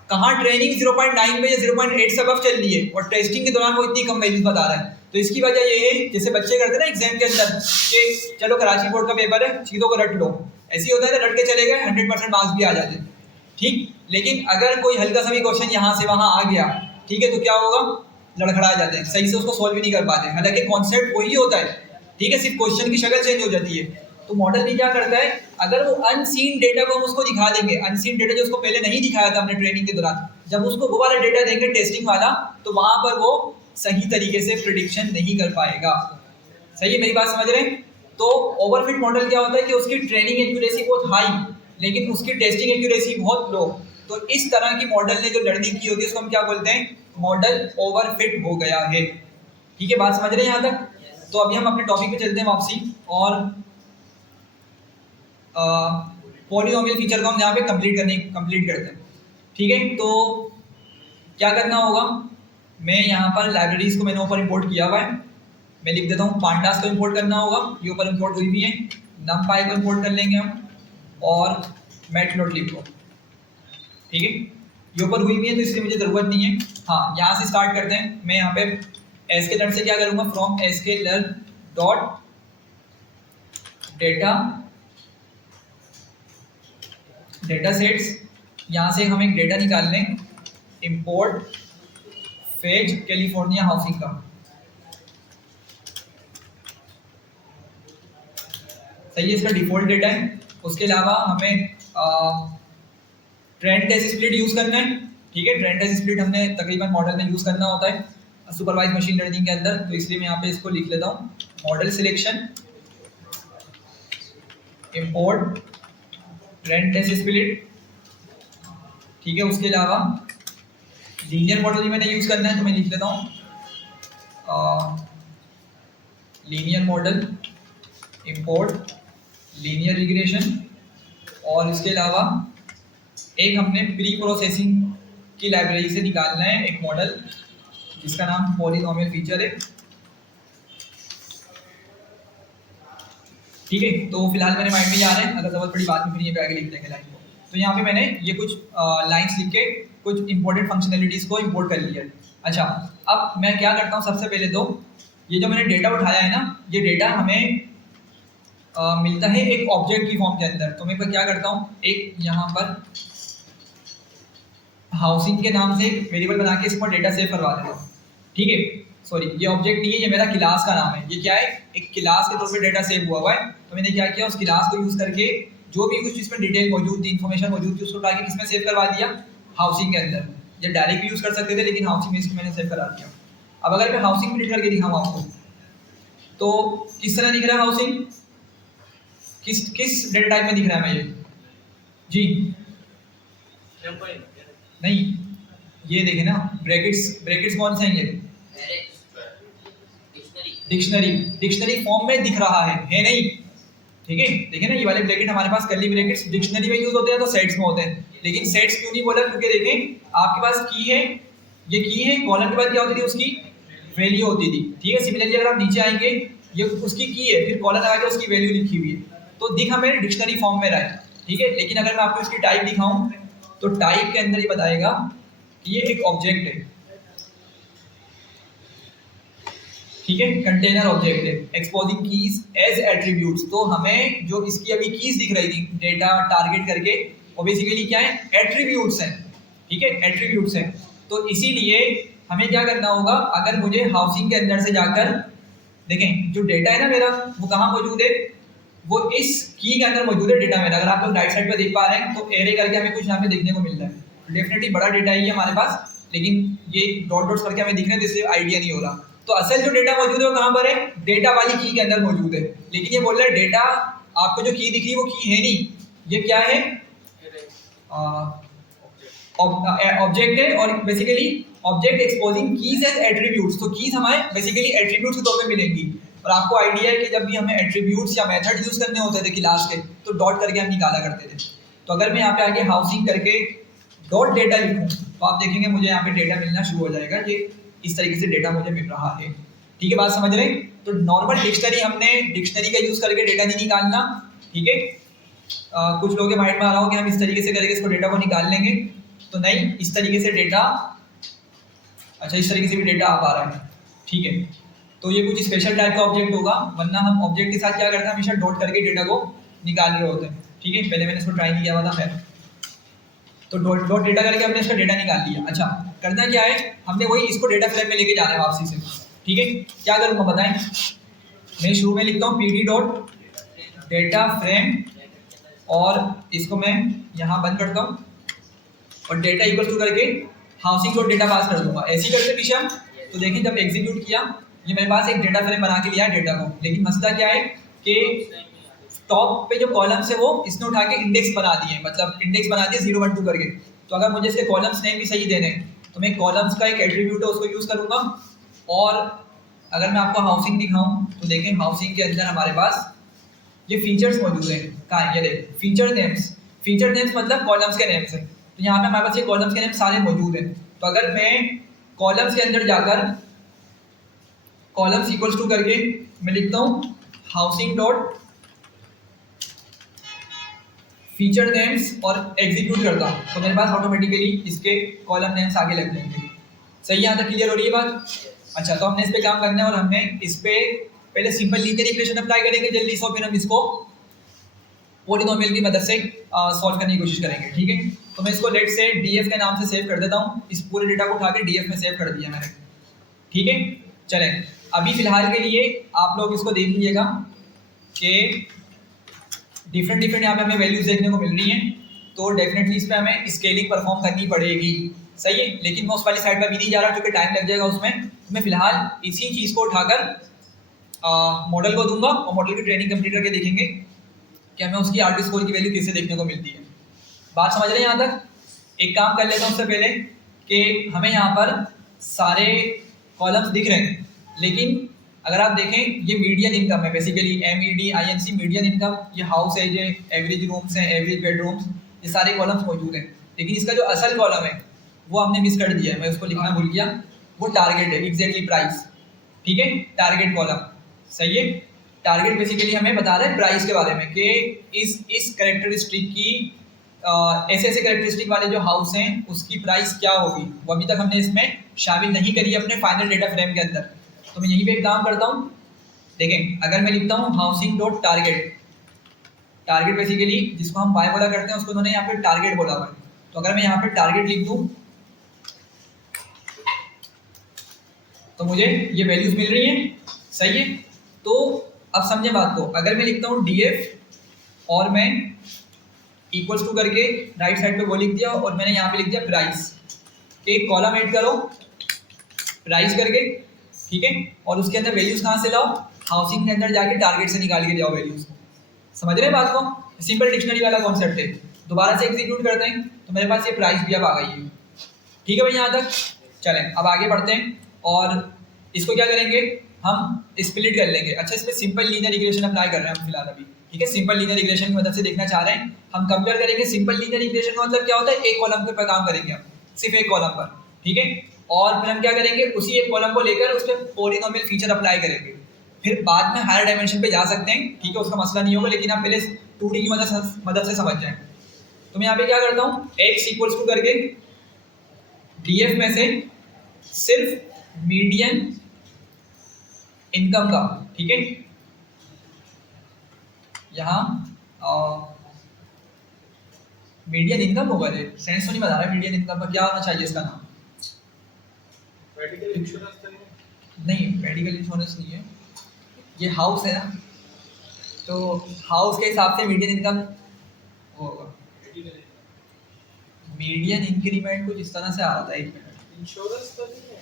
कहाँ ट्रेनिंग 0.9 पे या 0.8 से अबव चल रही है और टेस्टिंग के दौरान वो इतनी कम वैल्यूज बता रहा है। तो इसकी वजह ये है, जैसे बच्चे करते हैं ना एग्जाम के अंदर कि चलो कराची बोर्ड का पेपर है, चीज़ों को रट लो, ऐसे ही होता है ना, रट के चले गए 100% मार्क्स भी आ जाते हैं, ठीक। लेकिन अगर कोई हल्का सा भी क्वेश्चन यहाँ से वहाँ आ गया, ठीक है, तो क्या होगा, लड़खड़ा जाते हैं, सही से उसको सॉल्व भी नहीं कर पाते, हालांकि कॉन्सेप्ट वही होता है, ठीक है, सिर्फ क्वेश्चन की शक्ल चेंज हो जाती है। तो मॉडल भी क्या करता है, अगर वो अनसीन डेटा को हम उसको दिखा देंगे, अनसीन डेटा जो उसको पहले नहीं दिखाया था हमने ट्रेनिंग के दौरान, जब उसको वो वाला डेटा देंगे टेस्टिंग वाला, तो वहाँ पर वो सही तरीके से प्रिडिक्शन नहीं कर पाएगा। सही है, मेरी बात समझ रहे हैं? तो ओवरफिट मॉडल क्या होता है कि उसकी ट्रेनिंग एक्यूरेसी बहुत हाई, लेकिन उसकी टेस्टिंग एक्यूरेसी बहुत लो। तो इस तरह की मॉडल ने जो लर्निंग की होती है उसको हम क्या बोलते हैं, मॉडल ओवरफिट हो गया है। ठीक है, बात समझ रहे हैं यहाँ तक? तो अभी हम अपने टॉपिक पे चलते हैं वापसी, और पॉलिनोमियल फीचर को हम यहाँ पे कंप्लीट करते हैं। ठीक है, तो क्या करना होगा, मैं यहाँ पर लाइब्रेरीज को मैंने ऊपर इंपोर्ट किया हुआ है, मैं लिख देता हूँ पांडास को इंपोर्ट करना होगा, ये ऊपर इंपोर्ट हुई भी है, नमपाई को इंपोर्ट कर लेंगे हम, और मैटप्लॉटलिब को, ठीक है, ये ऊपर हुई भी है तो इसकी मुझे ज़रूरत नहीं है। हाँ, यहाँ से स्टार्ट करते हैं। मैं यहाँ पे sklearn से क्या करूँगा, from sklearn dot data sets, यहाँ से हम एक डेटा निकाल लें, इंपोर्ट फेज कैलिफोर्निया हाउसिंग का। सही है, इसका डिफ़ॉल्ट डेटा है। उसके अलावा हमें ट्रेंड टेस्ट स्प्लिट यूज़ करना है, ठीक है, ट्रेंड टेस्ट स्प्लिट हमने तकरीबन मॉडल में यूज़ करना होता है सुपरवाइज मशीन लर्निंग के अंदर, तो इसलिए मैं यहाँ पे इसको लिख लेता हूँ, model selection import train test split, ठीक है। उसके अलावा लीनियर मॉडल भी मैंने यूज़ करना है, तो मैं लिख लेता हूँ linear model import linear regression, और इसके अलावा एक हमने प्री प्रोसेसिंग की लाइब्रेरी से निकालना है एक मॉडल जिसका नाम पॉलिनोमियल फीचर है, ठीक है। तो फिलहाल मेरे माइंड में ये आ रहा है, अगर जरूरत पड़ी बाद में फिर ये पे आगे लिख देंगे लाइन को। तो यहाँ पे मैंने ये कुछ लाइंस लिख के कुछ इंपॉर्टेंट फंक्शनैलिटीज़ को इंपोर्ट कर लिया है। अच्छा, अब मैं क्या करता हूँ, सबसे पहले तो ये जो मैंने डेटा उठाया है ना, ये डेटा हमें मिलता है एक ऑब्जेक्ट की फॉर्म के अंदर। तो मैं क्या करता हूँ, एक यहाँ पर हाउसिंग के नाम से वेरिएबल बना के इसको डेटा सेव करवा देता हूँ, ठीक है। सॉरी, ये ऑब्जेक्ट नहीं है, ये मेरा क्लास का नाम है। ये क्या है, एक क्लास के तौर पे डेटा सेव हुआ है। तो मैंने क्या किया, उस क्लास को यूज़ करके जो भी कुछ इसमें डिटेल मौजूद थी, इन्फॉर्मेशन मौजूद थी, उसको उठा के किसमें सेव करवा दिया, हाउसिंग के अंदर। ये डायरेक्ट यूज़ कर सकते थे, लेकिन हाउसिंग में इसको मैंने सेव करा दिया। अब अगर मैं हाउसिंग प्रिंट करके दिखाऊँ आपको, तो किस तरह दिख रहा है हाउसिंग, किस डेटा टाइप में दिख रहा है मैं, ये जी नहीं, ये देखें ना, ब्रैकेट्स कौन से हैं, ये डिक्शनरी फॉर्म में दिख रहा है नहीं, ठीक है। देखिए ना, ये वाले ब्रैकेट हमारे पास कर्ली ब्रैकेट्स डिक्शनरी में यूज होते हैं तो सेट्स में होते हैं, लेकिन सेट्स क्यों नहीं बोला, क्योंकि देखें आपके पास की है, ये की है, कॉलम के बाद क्या होती थी, उसकी वैल्यू होती थी, ठीक है। सिमिलरली अगर आप नीचे आएंगे, ये उसकी की है, फिर कॉलम लगा के उसकी वैल्यू लिखी हुई है, तो दिख हमें डिक्शनरी फॉर्म में रहा है, ठीक है। लेकिन अगर मैं आपको इसकी टाइप दिखाऊं, तो टाइप के अंदर ये बताएगा कि ये एक ऑब्जेक्ट है, ठीक है, कंटेनर ऑब्जेक्ट है, एक्सपोजिंग कीज एज एट्रीब्यूट्स। तो हमें जो इसकी अभी कीज दिख रही थी डेटा टारगेट करके, वो बेसिकली क्या है, एट्रीब्यूट्स हैं, ठीक है, एट्रीब्यूट्स हैं। तो इसीलिए हमें क्या करना होगा, अगर मुझे हाउसिंग के अंदर से जाकर देखें, जो डेटा है ना मेरा, वो कहाँ मौजूद है, वो इस की के अंदर मौजूद है डेटा मेरा। अगर आप लोग राइट साइड पे देख पा रहे हैं, तो एरे करके हमें कुछ यहाँ पे देखने को मिल रहा है। डेफिनेटली बड़ा डेटा है ये हमारे पास, लेकिन ये डॉट डॉट्स करके हमें दिख रहे हैं, जिससे आइडिया नहीं हो रहा। तो असल जो डेटा मौजूद है वो कहाँ पर है, डेटा वाली की के अंदर मौजूद है। लेकिन ये बोल रहा है डेटा आपको जो की दिख रही है वो की है नहीं, ये क्या है, ऑब्जेक्ट है, और basically object exposing keys as attributes. तो कीज हमारे बेसिकली एट्रीब्यूट्स के तौर पे मिलेंगी। और आपको आइडिया है कि जब भी हमें एट्रीब्यूट्स या मेथड यूज करने होते थे क्लास के, तो डॉट करके हम निकाला करते थे। तो अगर मैं यहाँ पे आके हाउसिंग करके डॉट डेटा लिखूँ, तो आप देखेंगे मुझे यहाँ पे डेटा मिलना शुरू हो जाएगा कि इस तरीके से डेटा मुझे मिल रहा है, ठीक है, बात समझ रहे हैं। तो नॉर्मल डिक्शनरी, हमने डिक्शनरी का यूज़ करके डेटा नहीं निकालना, ठीक है। कुछ लोगों के माइंड में आ रहा हो कि हम इस तरीके से करके इसको डेटा को निकाल लेंगे, तो नहीं, इस तरीके से डेटा, अच्छा इस तरीके से भी डेटा आ पा रहा है, ठीक है। तो ये कुछ स्पेशल टाइप का ऑब्जेक्ट होगा, वरना हम ऑब्जेक्ट के साथ क्या करते हैं, हमेशा डॉट करके डेटा को निकाल रहे होते हैं। ठीक है, पहले मैंने इसको ट्राई नहीं किया हुआ था, खैर तो डॉट डॉट डेटा करके हमने इसका डेटा निकाल लिया। अच्छा, करना क्या है, हमने वही इसको डेटा फ्रेम में लेके जाना है वापसी से। ठीक है, क्या करूँगा बताएं, मैं शुरू में लिखता हूँ pd डॉट डेटा फ्रेम और इसको मैं यहाँ बंद करता हूँ और डेटा इक्वल टू करके हाउसिंग डॉट डेटा पास कर दूंगा। ऐसे ही करते पीछे हम, तो देखें जब एग्जीक्यूट किया ये मेरे पास एक डेटा फ्रेम बना के लिया है डेटा को, लेकिन मसला क्या है कि टॉप पे जो कॉलम्स है वो इसने उठा के इंडेक्स बना दिए, मतलब इंडेक्स बना दिए 0 1 2 करके। तो अगर मुझे इसके कॉलम्स नेम भी सही देने हैं तो मैं कॉलम्स का एक एट्रीब्यूट है उसको यूज़ करूँगा। और अगर मैं आपको हाउसिंग दिखाऊं तो देखें हाउसिंग के अंदर हमारे पास ये फीचर्स मौजूद हैं। कहाँ है, ये देख फीचर नेम्स, फीचर नेम्स मतलब कॉलम्स के नेम्स हैं। तो यहाँ पे हमारे पास ये कॉलम्स के नेम सारे मौजूद हैं। तो अगर मैं कॉलम्स के अंदर जाकर कॉलम्स इक्वल्स टू करके मैं लिखता हूँ हाउसिंग डॉट फीचर नेम्स और एग्जीक्यूट करता हूँ तो मेरे पास ऑटोमेटिकली इसके कॉलम नेम्स आगे लग जाएंगे। सही, यहाँ तक क्लियर हो रही है बात? अच्छा, तो हमने इस पे काम करना है और हमने इस पे पहले सिंपल लीनियर इक्वेशन अप्लाई करेंगे जल्दी से, फिर हम इसको पॉलिनोमियल की मदद से सॉल्व करने की कोशिश करेंगे। ठीक है, तो मैं इसको लेट से df के नाम से सेव कर देता हूँ। इस पूरे डेटा को उठा के df में सेव कर दिया मैंने। ठीक है, चलें अभी फिलहाल के लिए आप लोग इसको देख लीजिएगा कि डिफरेंट यहाँ पे हमें वैल्यूज देखने को मिल रही हैं, तो डेफिनेटली इस पर हमें स्केलिंग परफॉर्म करनी पड़ेगी। सही है, लेकिन मैं उस वाली साइड पर भी नहीं जा रहा क्योंकि टाइम लग जाएगा उसमें। तो मैं फिलहाल इसी चीज़ को उठाकर मॉडल को दूंगा और मॉडल की ट्रेनिंग कंप्लीट करके देखेंगे कि हमें उसकी आरटी स्कोर की वैल्यू कैसे देखने को मिलती है। बात समझ रहे हैं यहाँ तक? एक काम कर लेता हूँ उससे पहले कि हमें यहाँ पर सारे कॉलम्स दिख रहे हैं, लेकिन अगर आप देखें ये मीडियन इनकम है, बेसिकली MEDINC मीडियन इनकम। ये हाउस है, ये एवरेज रूम्स हैं, एवरेज बेडरूम्स, ये सारे कॉलम्स मौजूद हैं। लेकिन इसका जो असल कॉलम है वो हमने मिस कर दिया है, मैं उसको लिखना भूल गया। वो टारगेट है, एग्जैक्टली प्राइस। ठीक है, टारगेट कॉलम। सही है, टारगेट बेसिकली हमें बता रहा है प्राइस के बारे में कि इस कैरेक्टरिस्टिक की ऐसे कैरेक्टरिस्टिक वाले जो हाउस हैं उसकी प्राइस क्या होगी, वो अभी तक हमने इसमें शामिल नहीं करी अपने फाइनल डेटा फ्रेम के अंदर। तो मैं यहीं पे एक काम करता हूँ, देखें अगर मैं लिखता हूँ housing dot target, target basically जिसको हम वाई बोला करते हैं उसको उन्होंने यहाँ पे टारगेट बोला हुआ है। तो अगर मैं यहाँ पे टारगेट लिख दूँ तो मुझे ये वैल्यूज मिल रही हैं। सही है, तो अब समझे बात को, अगर मैं लिखता हूँ df और मैं इक्वल्स टू करके राइट साइड पे वो लिख दिया और मैंने यहाँ पे लिख दिया प्राइस के, एक कॉलम ऐड करो प्राइस करके। ठीक है, और उसके अंदर वैल्यूज कहाँ से लाओ, हाउसिंग के अंदर जाके टारगेट से निकाल के ले आओ वैल्यूज। समझ रहे हैं बात को? सिंपल डिक्शनरी वाला कॉन्सेप्ट है। दोबारा से एग्जीक्यूट करते हैं तो मेरे पास ये प्राइस भी अब आ गई है। ठीक है भाई, यहाँ तक चलें, अब आगे बढ़ते हैं और इसको क्या करेंगे, हम स्प्लिट कर लेंगे। अच्छा, इस पर सिंपल लीनियर इक्वेशन अप्लाई कर रहे हैं हम फिलहाल अभी। ठीक है, सिंपल लीनियर इक्वेशन की मदद से देखना चाह रहे हैं हम, कंपेयर करेंगे सिंपल लीनियर इक्वेशन का मतलब क्या होता है, एक कॉलम के ऊपर काम करेंगे हम, सिर्फ एक कॉलम पर। ठीक है, और फिर हम क्या करेंगे, उसी एक कॉलम को लेकर उस पर पॉलिनोमियल फीचर अप्लाई करेंगे। फिर बाद में हायर डायमेंशन पे जा सकते हैं, ठीक है, उसका मसला नहीं होगा, लेकिन आप पहले 2D की मदद से समझ जाएं। तो मैं यहाँ पे क्या करता हूँ, x इक्वल्स टू करके df में से सिर्फ मीडियन इनकम का, ठीक है, यहाँ मीडियन इनकम होगा। सेंस तो नहीं बता रहा मीडियन इनकम का क्या होना चाहिए इसका नाम, मेडिकल इंश्योरेंस तो नहीं, मेडिकल इंश्योरेंस नहीं है, ये हाउस है ना, तो हाउस के हिसाब से मीडियन इनकम होगा। मीडियन इंक्रीमेंट कुछ इस तरह से आ रहा था, 1 मिनट, इंश्योरेंस तो नहीं है।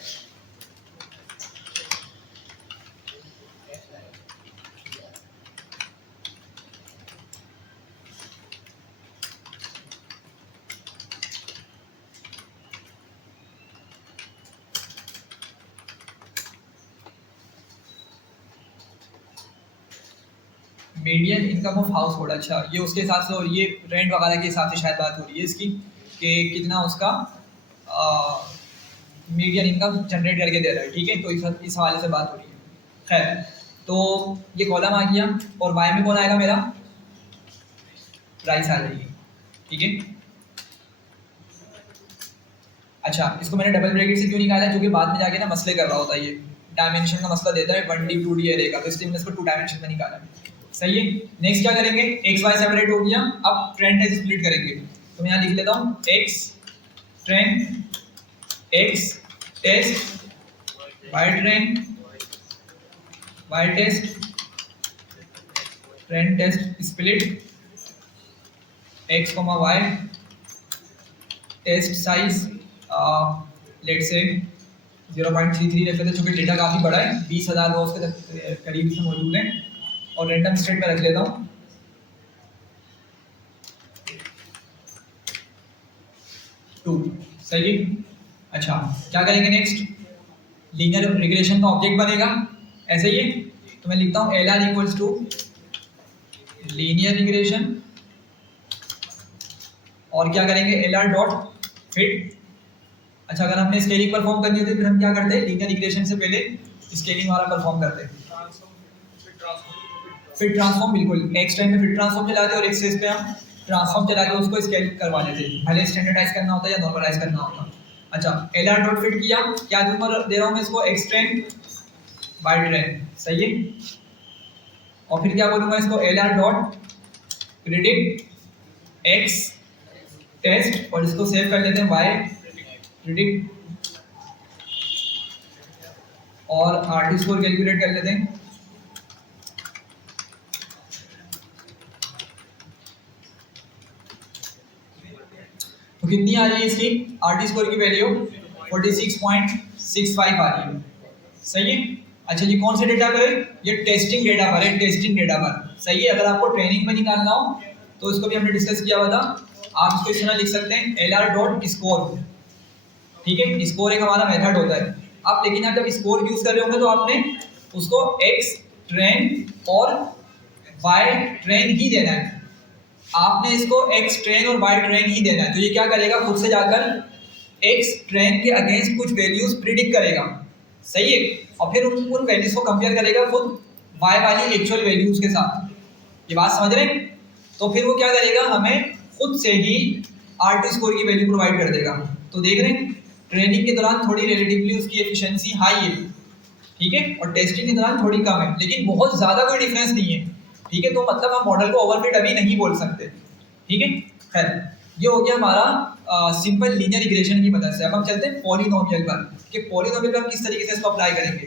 Median income of house hold. अच्छा, ये उसके हिसाब से, और ये रेंट वगैरह के हिसाब से शायद बात हो रही है इसकी कि कितना उसका मीडियन इनकम जनरेट करके दे रहा है। ठीक है, तो इस हवाले से बात हो रही है। खैर, तो ये कॉलम आ गया और वाई में कौन आएगा, मेरा प्राइस आ जाएगी। ठीक है, अच्छा, इसको मैंने डबल ब्रैकेट से क्यों निकाला है, क्योंकि बाद में जाके ना मसले कर रहा होता है ये डायमेंशन का मसला देता है 1D 2D एरे का, तो इसलिए मैंने इसको 2 डायमेंशन में निकाला। सही है। नेक्स्ट क्या करेंगे, एक्स वाई सेपरेट हो गया, अब ट्रेंड टेस्ट स्प्लिट करेंगे। तो मैं यहाँ लिख लेता हूँ X train X test Y train Y test train test split X comma Y test size let's say 0.33 रख लेते हैं, चूँकि डेटा काफ़ी बड़ा है, 20,000 रोज के करीब इसमें मौजूद है, और रैंडम स्टेट में रख लेता हूँ 2। सही है। अच्छा क्या करेंगे नेक्स्ट, लीनियर रिग्रेशन का ऑब्जेक्ट बनेगा, ऐसे ही है। तो मैं लिखता हूँ L R equals to linear regression, और क्या करेंगे एल आर डॉट फिट। अच्छा अगर हमने स्केलिंग परफॉर्म करनी होती है फिर हम क्या करते हैं, लीनियर रिग्रेशन से पहले स्केलिंग वाला परफॉर्म करते हैं, फिट ट्रांसफॉर्म। बिल्कुल एक्स टाइम में फिट ट्रांसफॉर्म चलाते हैं और एक्स पे हम ट्रांसफॉर्म चला के उसको स्केल करवा लेते हैं, भले स्टैंडर्डाइज करना होता है या नॉर्मलाइज करना होता है। अच्छा एल आर डॉट फिट किया, क्या नंबर दे रहा हूँ मैं इसको, एक्स ट्रेंड बाय ट्रेंड। सही है। और फिर क्या बोलूँगा इसको, L R dot predict X test, और इसको सेव कर लेते हैं वाई प्रिडिक्ट, और आर टी स्कोर कैलकुलेट कर लेते हैं। तो कितनी आ रही है इसकी आर टी स्कोर की वैल्यू, 46.65 आ रही है। सही है। अच्छा जी कौन से डेटा पर है, ये टेस्टिंग डेटा पर है, टेस्टिंग डेटा पर। सही है। अगर आपको ट्रेनिंग में निकालना हो तो इसको भी हमने डिस्कस किया हुआ था, आप इसको इस तरह लिख सकते हैं एल आर डॉट स्कोर। ठीक है, स्कोर एक हमारा मेथड होता है। आप लेकिन आप जब स्कोर यूज कर रहे होंगे तो आपने उसको एक्स ट्रेन और वाई ट्रेन ही देना है, आपने इसको एक्स ट्रेन और वाई ट्रेन ही देना है। तो ये क्या करेगा, खुद से जाकर एक्स ट्रेन के अगेंस्ट कुछ वैल्यूज प्रिडिक्ट करेगा। सही है। और फिर उन वैल्यूज को कंपेयर करेगा खुद वाई वाली एक्चुअल वैल्यूज के साथ। ये बात समझ रहे हैं। तो फिर वो क्या करेगा, हमें खुद से ही आर टी स्कोर की वैल्यू प्रोवाइड कर देगा। तो देख रहे हैं ट्रेनिंग के दौरान थोड़ी रिलेटिवली उसकी एफिशिएंसी हाई है, ठीक है, और टेस्टिंग के दौरान थोड़ी कम है, लेकिन बहुत ज़्यादा कोई डिफरेंस नहीं है। ठीक है, तो मतलब हम मॉडल को ओवरफिट अभी नहीं बोल सकते। ठीक है। खैर ये हो गया हमारा सिंपल लीनियर रिग्रेशन की मदद से। अब हम चलते हैं पॉलिनोमियल पर, कि पॉलिनोमियल पर हम किस तरीके से इसको अप्लाई करेंगे।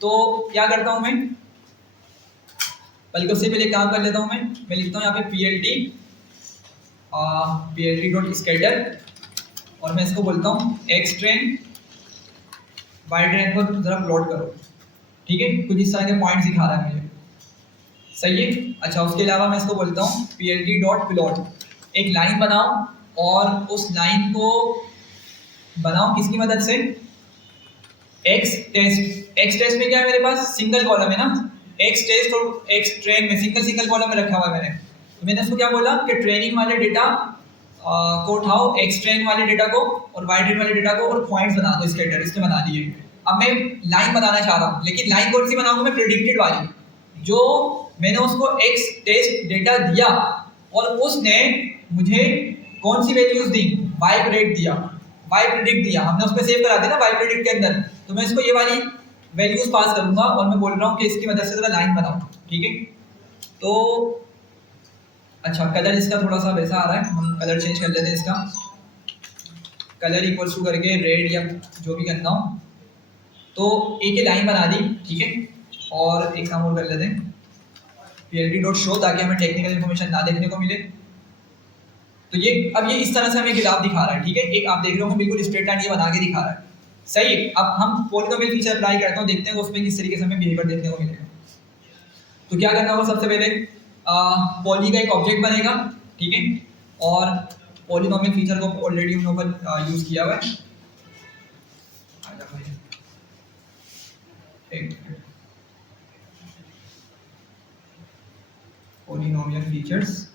तो क्या करता हूँ मैं, बल्कि उससे पहले काम कर लेता हूँ मैं लिखता हूँ यहाँ पे PLT डॉट स्केटर, और मैं इसको बोलता हूँ एक्स ट्रेन वाई ट्रेन को जरा प्लॉट करो। ठीक है, कुछ इस तरह के पॉइंट्स दिखा रहा है मुझे। सही है। अच्छा उसके अलावा मैं इसको बोलता हूँ PLT डॉट प्लॉट, एक लाइन बनाओ और उस लाइन को बनाओ किसकी मदद से, एक्स टेस्ट। एक्स टेस्ट में क्या है मेरे पास, सिंगल कॉलम है ना, एक्स टेस्ट और एक्स ट्रेन में सिंगल कॉलम में रखा हुआ है मैंने। तो मैंने उसको क्या बोला कि ट्रेनिंग वाले डेटा को उठाओ, एक्स ट्रेन वाले डेटा को और वाई ट्रेन वाले डेटा को, और पॉइंट्स बना दो स्केटर, इसके बना दिए। अब मैं लाइन बनाना चाह रहा हूँ, लेकिन लाइन कौन सी बनाऊंगा मैं, प्रेडिक्टेड वाली, जो मैंने उसको एक्स टेस्ट डेटा दिया और उसने मुझे कौन सी वैल्यूज दी, वाई प्रेडिक्ट दिया, वाई प्रेडिक्ट दिया, हमने उसमें सेव करा दिया ना वाई प्रेडिक्ट के अंदर। तो मैं इसको ये वाली वैल्यूज पास करूंगा और मैं बोल रहा हूँ कि इसकी मदद से जरा लाइन बनाओ। ठीक है। तो अच्छा कलर इसका थोड़ा सा वैसा आ रहा है, हम कलर चेंज कर लेते हैं इसका, कलर इक्वल्स टू करके रेड या जो भी करना हो। तो एक ही लाइन बना दी। ठीक है, और एक काम और कर लेते हैं PLT डॉट शो, ताकि हमें टेक्निकल इन्फॉर्मेशन ना देखने को मिले। तो ये अब ये इस तरह से हमें ग्राफ दिखा रहा है। ठीक है, एक आप देख रहे हो बिल्कुल स्ट्रेट लाइन ये बना के दिखा रहा है। सही है। अब हम पॉलिनोमियल फीचर अप्लाई करते हैं, देखते हैं उसमें किस तरीके से हमें बिहेवियर देखने को मिलेगा। तो क्या करना होगा, सबसे पहले पॉली का एक ऑब्जेक्ट बनेगा। ठीक है, और पॉलिनोमियल फीचर को ऑलरेडी हम लोगों ने यूज किया हुआ है। पॉलिनोमियल फीचर्स,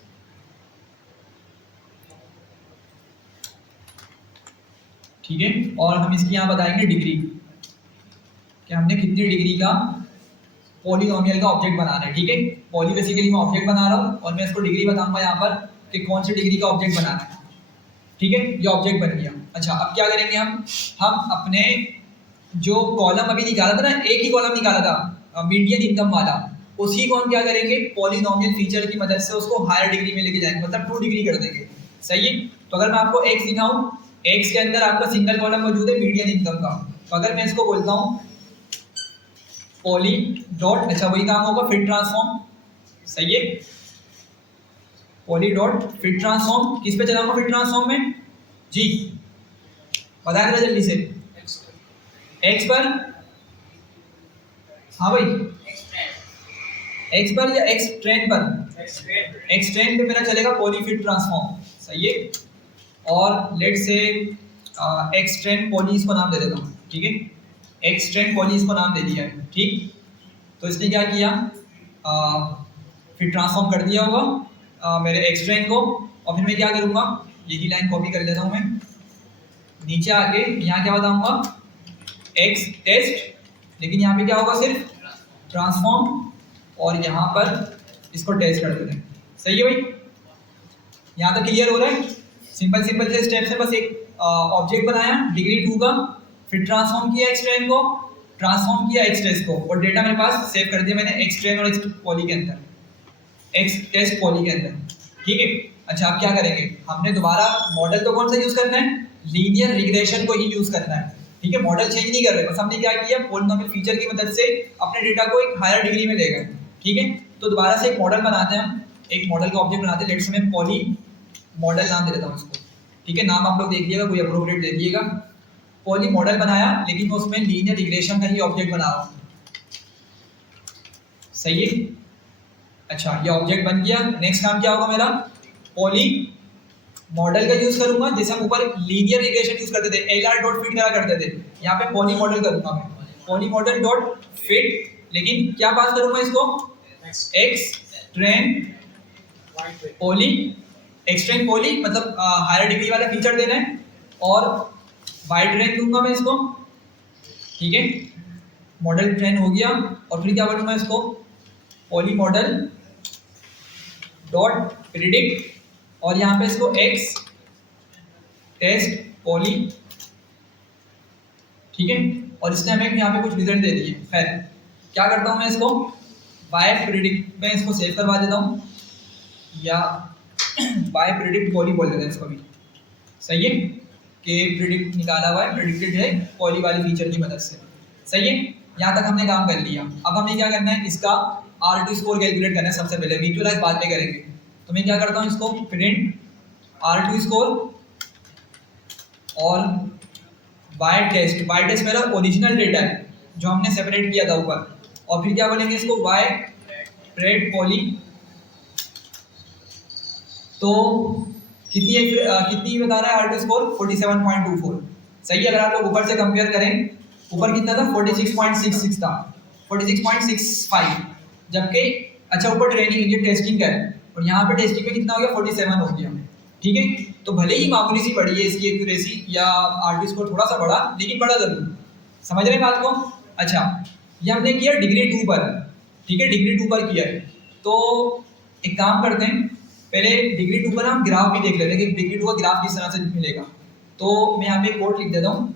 ठीक है, और हम इसकी यहाँ बताएंगे डिग्री, कि हमने कितनी डिग्री का पॉलिनोमियल का ऑब्जेक्ट बनाना है। ठीक है, पॉली बेसिकली मैं ऑब्जेक्ट बना रहा हूँ और मैं इसको डिग्री बताऊंगा यहाँ पर कि कौन सी डिग्री का ऑब्जेक्ट बनाना है। ठीक है, ये ऑब्जेक्ट बन गया। अच्छा अब क्या करेंगे हम अपने जो कॉलम अभी निकाला था ना, एक ही कॉलम निकाला था मीडियन इनकम वाला, उसी को हम क्या करेंगे, पॉलिनोमियल फीचर की मदद से उसको हायर डिग्री में लेके जाएंगे, मतलब 2 डिग्री कर देंगे। सही है। तो अगर मैं आपको एक्स दिखाऊं, एक्स के अंदर आपका सिंगल कॉलम मौजूद है मीडियन इनकम का, तो अगर मैं इसको बोलता हूँ पॉली डॉट, अच्छा वही काम होगा फिट ट्रांसफॉर्म। सही है। पॉली डॉट फिट ट्रांसफॉर्म, किस पे चलाऊंगा फिट ट्रांसफॉर्म में जी, बताया जरा जल्दी से। एक्स पर, हाँ भाई एक्स पर या एक्स ट्रेन पर, एक्स ट्रेन पे मेरा चलेगा पॉली फिट ट्रांसफॉर्म। सही है। और लेट से एक्स ट्रेन पॉली इसको नाम दे देता हूँ, ठीक है, एक्स ट्रेन पॉली इसको नाम दे दिया है, ठीक। तो इसने क्या किया, फिर ट्रांसफॉर्म कर दिया होगा मेरे एक्स ट्रेन को, और फिर मैं क्या करूँगा, यही लाइन कॉपी कर लेता हूँ मैं, नीचे आके यहाँ क्या बताऊँगा, एक्स टेस्ट, लेकिन यहाँ पे क्या होगा सिर्फ ट्रांसफॉर्म, और यहाँ पर इसको टेस्ट कर देते हैं। सही है भाई, यहाँ तक क्लियर हो रहा है। सिंपल सिंपल से स्टेप्स है, बस एक ऑब्जेक्ट बनाया डिग्री 2 का, फिर ट्रांसफॉर्म किया एक्स ट्रेन को, ट्रांसफॉर्म किया एक्स टेस्ट को, और डेटा मेरे पास सेव कर दिया मैंने एक्स ट्रेन और एक्स पॉली के अंदर, एक्स टेस्ट पॉली के अंदर, ठीक है। अच्छा अब क्या करेंगे, हमने दोबारा मॉडल तो कौन सा यूज करना है, लीनियर रिग्रेशन को ही यूज करना है, ठीक है। मॉडल चेंज नहीं कर रहे, बस हमने क्या किया, पॉलिनोमियल फीचर की मदद से अपने डेटा को एक हायर डिग्री में ले गए, ठीक है। तो दोबारा से एक मॉडल बनाते हैं हम, एक मॉडल का ऑब्जेक्ट बनाते हैं, लेट्स में पॉली मॉडल नाम दे देता हूँ इसको, ठीक है। नाम आप लोग देख लिएगा, कोई अप्रोप्रिएट दे दिएगा। पॉली मॉडल बनाया, लेकिन मैं उसमें लीनियर रिग्रेशन का ही ऑब्जेक्ट बना रहा हूँ। सही है। अच्छा ये ऑब्जेक्ट बन गया, नेक्स्ट काम क्या होगा मेरा, पॉली मॉडल का यूज करूंगा, जैसे हम ऊपर लीनियर रिग्रेशन यूज करते थे, एलआर डॉट फिट करा करते थे, यहाँ पे पॉली मॉडल करूंगा मैं, पॉली मॉडल डॉट फिट, लेकिन क्या पास करूंगा इसको, x train poly, x train poly मतलब हायर डिग्री वाला फीचर देना है, और वाई ट्रेन दूंगा मैं इसको, ठीक है। मॉडल ट्रेन हो गया, और फिर क्या बनूंगा इसको, पॉली मॉडल डॉट प्रिडिक्ट, और यहाँ पे इसको एक्स टेस्ट पॉली, ठीक है। और इसने हमें यहाँ पे कुछ रिजल्ट दे दिए। खैर क्या करता हूँ मैं इसको, बाय प्रिडिक्ट में इसको सेव करवा देता हूँ, या बाय प्रिडिक्ट पॉली बोल देते हैं इसको भी। सही है, कि प्रिडिक्ट निकाला हुआ है, प्रिडिक्टेड है पॉली वाली फीचर की मदद से। सही है, यहाँ तक हमने काम कर लिया। अब हमें क्या करना है, इसका R2 स्कोर कैलकुलेट करना है सबसे पहले, विजुअलाइज बाद में करेंगे। तो मैं क्या करता हूँ, इसको प्रिंट R2 स्कोर और वाई टेस्ट मेरा ओरिजिनल डेटा है जो हमने सेपरेट किया था ऊपर, और फिर क्या बोलेंगे इसको, वाई प्रेड पॉली। तो कितनी बता रहा है R2 स्कोर, 47.24। सही है। अगर आप लोग ऊपर से कंपेयर करें, ऊपर कितना था, 46.66 था, 46.65, जबकि अच्छा ऊपर ट्रेनिंग ये टेस्टिंग का है, और यहाँ पे टेस्टिंग में कितना हो गया, 47 हो गया, ठीक है। तो भले ही मामूली सी बढ़ी है इसकी एक्यूरेसी या R2 स्कोर थोड़ा सा बढ़ा, लेकिन बढ़ा जरूर। समझ रहे हैं बात को। अच्छा ये हमने किया डिग्री 2 पर, ठीक है, डिग्री 2 पर किया है। तो एक काम करते हैं, पहले डिग्री 2 पर हम ग्राफ भी देख लेते हैं कि डिग्री 2 का ग्राफ किस तरह से मिलेगा। तो मैं यहाँ पे कोड लिख देता हूँ,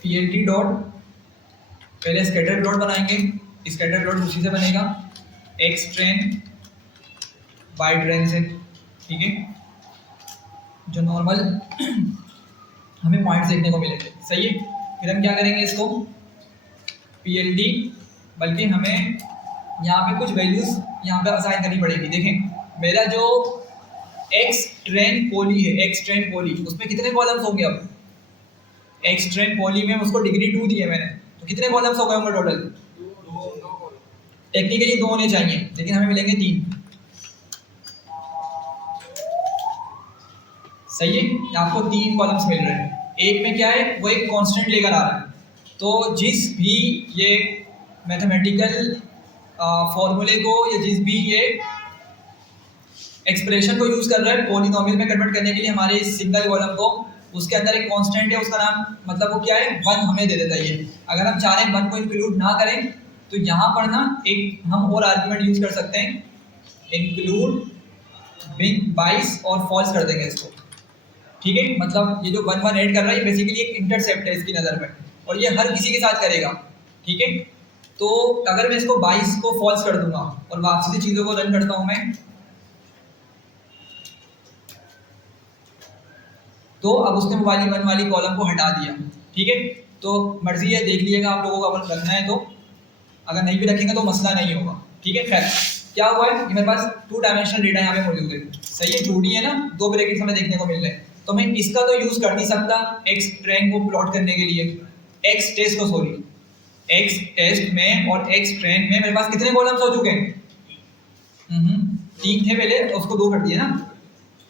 PLT डॉट, पहले स्कैटर प्लॉट बनाएंगे, स्कैटर प्लॉट उसी से बनेगा, एक्स ट्रेन वाई ट्रेन से, ठीक है, जो नॉर्मल हमें पॉइंट्स देखने को मिलेंगे। सही है। फिर हम क्या करेंगे इसको, PLT, बल्कि हमें यहाँ पे कुछ वैल्यूज यहाँ पे असाइन करनी पड़ेगी। देखें मेरा जो एक्स ट्रेन पॉली है, एक्स ट्रेन पॉली, उसमें कितने कॉलम्स होंगे, अब एक्स ट्रेन पॉली में उसको डिग्री 2 दी है मैंने, तो कितने कॉलम्स हो गए होंगे टोटल, टेक्निकली 2 होने चाहिए, लेकिन हमें मिलेंगे 3। सही है, आपको 3 कॉलम्स मिल रहे हैं। एक में क्या है, वो एक कांस्टेंट लेकर आ रहा है, तो जिस भी ये मैथमेटिकल फॉर्मूले को या जिस भी ये एक्सप्रेशन को यूज़ कर रहा है पॉलिनोमियल में कन्वर्ट करने के लिए हमारे इस सिंगल कॉलम को, उसके अंदर एक कांस्टेंट है, उसका नाम मतलब वो क्या है, 1 हमें दे देता है ये। अगर हम चाह रहे हैं 1 को इंक्लूड ना करें तो यहाँ पर ना एक हम और आर्ग्यूमेंट यूज़ कर सकते हैं, इंक्लूड बिन 22 और फॉल्स कर देंगे इसको। ठीक है, मतलब ये जो 1 1 ऐड कर रहा है ये बेसिकली एक इंटरसेप्ट है इसकी नज़र में, और ये हर किसी के साथ करेगा। ठीक है, तो अगर मैं इसको 22 को फॉल्स कर दूंगा और वापसी से चीज़ों को रन करता हूँ मैं, तो अब उसने वाली 1 वाली कॉलम को हटा दिया। ठीक है, तो मर्जी है, देख लीजिएगा आप लोगों को, अगर रखना है तो, अगर नहीं भी रखेंगे तो मसला नहीं होगा। ठीक है, खैर क्या हुआ है, ये मेरे पास 2 डायमेंशनल डेटा यहाँ पे मौजूद है, सही है, 2D है ना, 2 ब्रैकेट्स हमें देखने को मिल रहे हैं, तो मैं इसका तो यूज़ कर नहीं सकता एक्स ट्रेन को प्लॉट करने के लिए, एक्स टेस्ट को, सॉरी एक्स टेस्ट में और एक्स ट्रेन में मेरे पास कितने कॉलम्स हो चुके हैं, 3 थे पहले, उसको 2 कर दिए ना।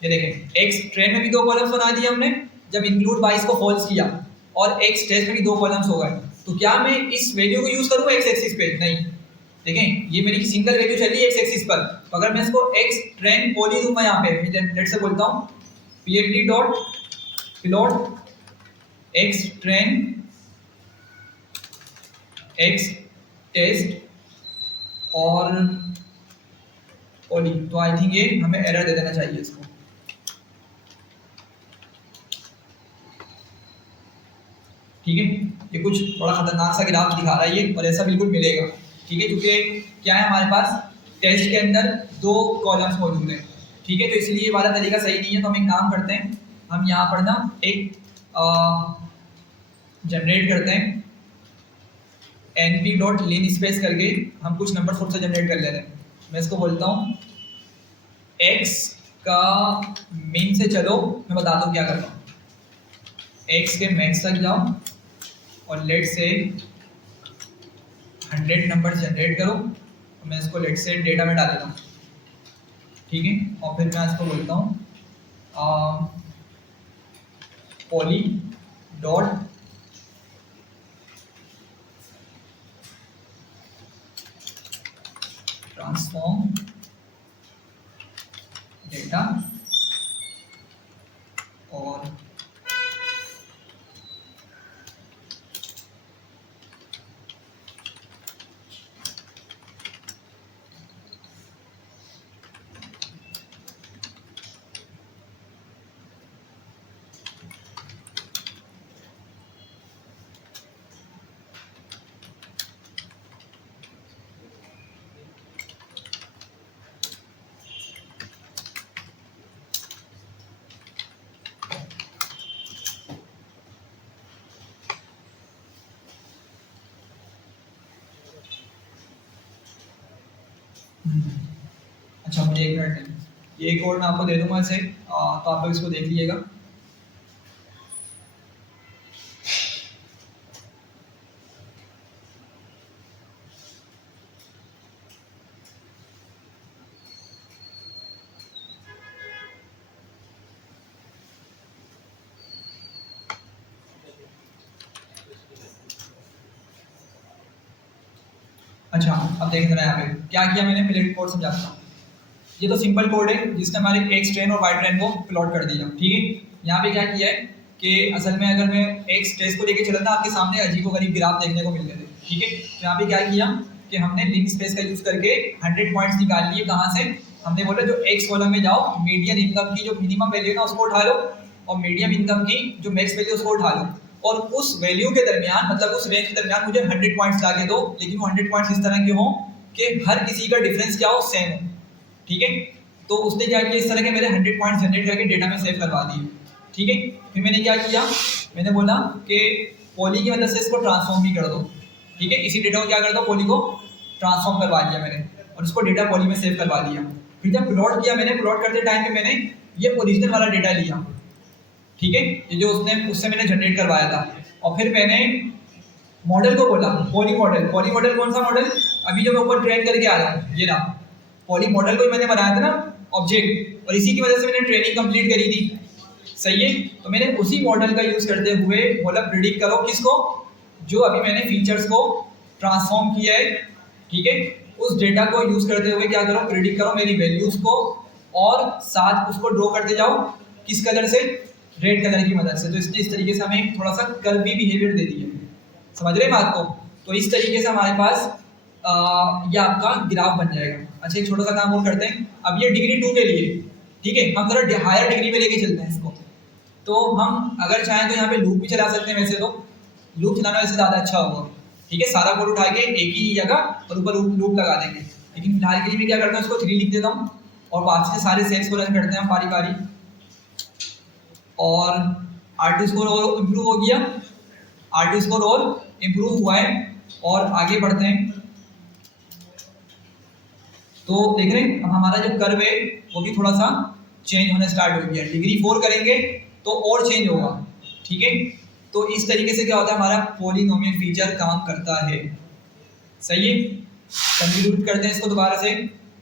ये देखें, एक्स ट्रेन में भी 2 कॉलम्स बना दिए हमने जब इंक्लूड 22 को फॉल्स किया, और एक्स टेस्ट में भी 2 कॉलम्स हो गए। तो क्या मैं इस वैल्यू को यूज़ करूँ एक्स एक्सिस पे? नहीं, देखें ये मेरी सिंगल वैल्यू चल रही है एक्स एक्सिस पर, तो अगर मैं इसको एक्स ट्रेन पॉली दूंगा यहाँ पे, लेट से बोलता हूँ plt dot plot X train X test और पॉली, तो आई थिंक ये हमें एरर दे देना चाहिए इसको। ठीक है, ये कुछ थोड़ा खतरनाक सा ग्राफ दिखा रहा है ये, और ऐसा बिल्कुल मिलेगा। ठीक है, क्योंकि क्या है हमारे पास टेस्ट के अंदर 2 कॉलम्स मौजूद हैं। ठीक है, तो इसलिए ये वाला तरीका सही नहीं है, तो हम एक काम करते हैं, हम यहाँ पर ना एक जनरेट करते हैं np.lin स्पेस करके, हम कुछ नंबर खुद से जनरेट कर लेते हैं। मैं इसको बोलता हूँ x का मिन से चलो, मैं बताता हूँ क्या करता हूँ, x के मैक्स तक जाओ और लेट से 100 नंबर जनरेट करो, और मैं इसको लेट से डेटा में डाल देता हूँ। ठीक है, और फिर मैं इसको बोलता हूँ पॉली डॉट ट्रांसफॉर्म डेटा, और अच्छा मुझे 1 मिनट दें, ये कोड मैं आपको दे दूंगा इसे, तो आप लोग इसको देख लीजिएगा। अच्छा अब देखें जरा यहाँ पे क्या किया मैंने, पहले कोड समझाता हूँ। ये तो सिंपल कोड है जिसने हमारे एक्स ट्रेन और वाई ट्रेन को प्लॉट कर दिया। ठीक है, यहाँ पे क्या किया है कि असल में अगर मैं एक्स टेस्ट को लेके चला था, आपके सामने अजीबोगरीब ग्राफ देखने को मिल रहे थे। ठीक है, तो यहाँ पे क्या किया कि हमने लिंक स्पेस का यूज़ करके 100 पॉइंट्स निकाल लिए। कहाँ से? हमने बोला जो एक्स कॉलम में जाओ, मीडियन इनकम की जो मिनिमम वैल्यू है ना उसको उठा लो, और मीडियम इनकम की जो मैक्स वैल्यू उसको उठा लो, और उस वैल्यू के दरमियान, मतलब उस रेंज के दरमियान मुझे 100 पॉइंट्स ला के दो, लेकिन वो 100 पॉइंट्स इस तरह के हों कि हर किसी का डिफरेंस क्या हो, सेम हो। ठीक है, तो उसने क्या किया, इस तरह के मेरे 100 पॉइंट्स जनरेट करके डेटा में सेव करवा दिए। ठीक है, फिर मैंने क्या किया, मैंने बोला कि पॉली की मदद से इसको ट्रांसफॉर्म भी कर दो। ठीक है, इसी डेटा को क्या कर दो, पॉली को ट्रांसफॉर्म करवा दिया मैंने, और उसको डेटा पॉली में सेव करवा दिया। फिर जब प्लॉट किया मैंने, प्लॉट करते टाइम पे मैंने ये ओरिजिनल वाला डेटा लिया। ठीक है, ये जो उससे मैंने जनरेट करवाया था, और फिर मैंने मॉडल को बोला पॉली मॉडल। पॉली मॉडल कौन सा मॉडल, अभी जो मैं ऊपर ट्रेन करके आ रहा हूँ, ये ना पॉली मॉडल को ही मैंने बनाया था ना ऑब्जेक्ट, और इसी की वजह से मैंने ट्रेनिंग कंप्लीट करी थी। सही है, तो मैंने उसी मॉडल का यूज करते हुए बोला प्रिडिक्ट करो किसको, जो अभी मैंने फीचर्स को ट्रांसफॉर्म किया है, ठीक है, उस डेटा को यूज करते हुए क्या करो, प्रिडिक्ट करो मेरी वैल्यूज को और साथ उसको ड्रॉ करते जाओ किस कलर से, रेड कलर की मदद से। तो इसने इस तरीके से हमें थोड़ा सा कर्वी बिहेवियर दे दिया, समझ रहे हैं बात को। तो इस तरीके से हमारे पास ये आपका ग्राफ बन जाएगा। अच्छा, एक छोटा सा काम और करते हैं। अब ये डिग्री 2 के लिए, ठीक है, हम जरा हायर डिग्री में लेके चलते हैं इसको। तो हम अगर चाहें तो यहाँ पे लूप भी चला सकते हैं, वैसे तो लूप चलाना वैसे ज़्यादा अच्छा होगा, ठीक है, सारा कोड उठा के एक ही जगह और ऊपर लूप लगा देंगे। लेकिन फिलहाल के लिए मैं क्या करता हूँ, इसको 3 लिख देता हूँ और वापस से सारे सेल्स को रन करते हैं बारी बारी। और R2 स्कोर और इम्प्रूव हो गया, R2 स्कोर और इम्प्रूव हुआ है। और आगे बढ़ते हैं तो देख रहे हैं अब हमारा जो कर्व है वो भी थोड़ा सा चेंज होने स्टार्ट हो गया। डिग्री 4 करेंगे तो और चेंज होगा, ठीक है। तो इस तरीके से क्या होता है, हमारा पॉलिनोमियल फीचर काम करता है, सही है। कंक्लूड करते हैं इसको दोबारा से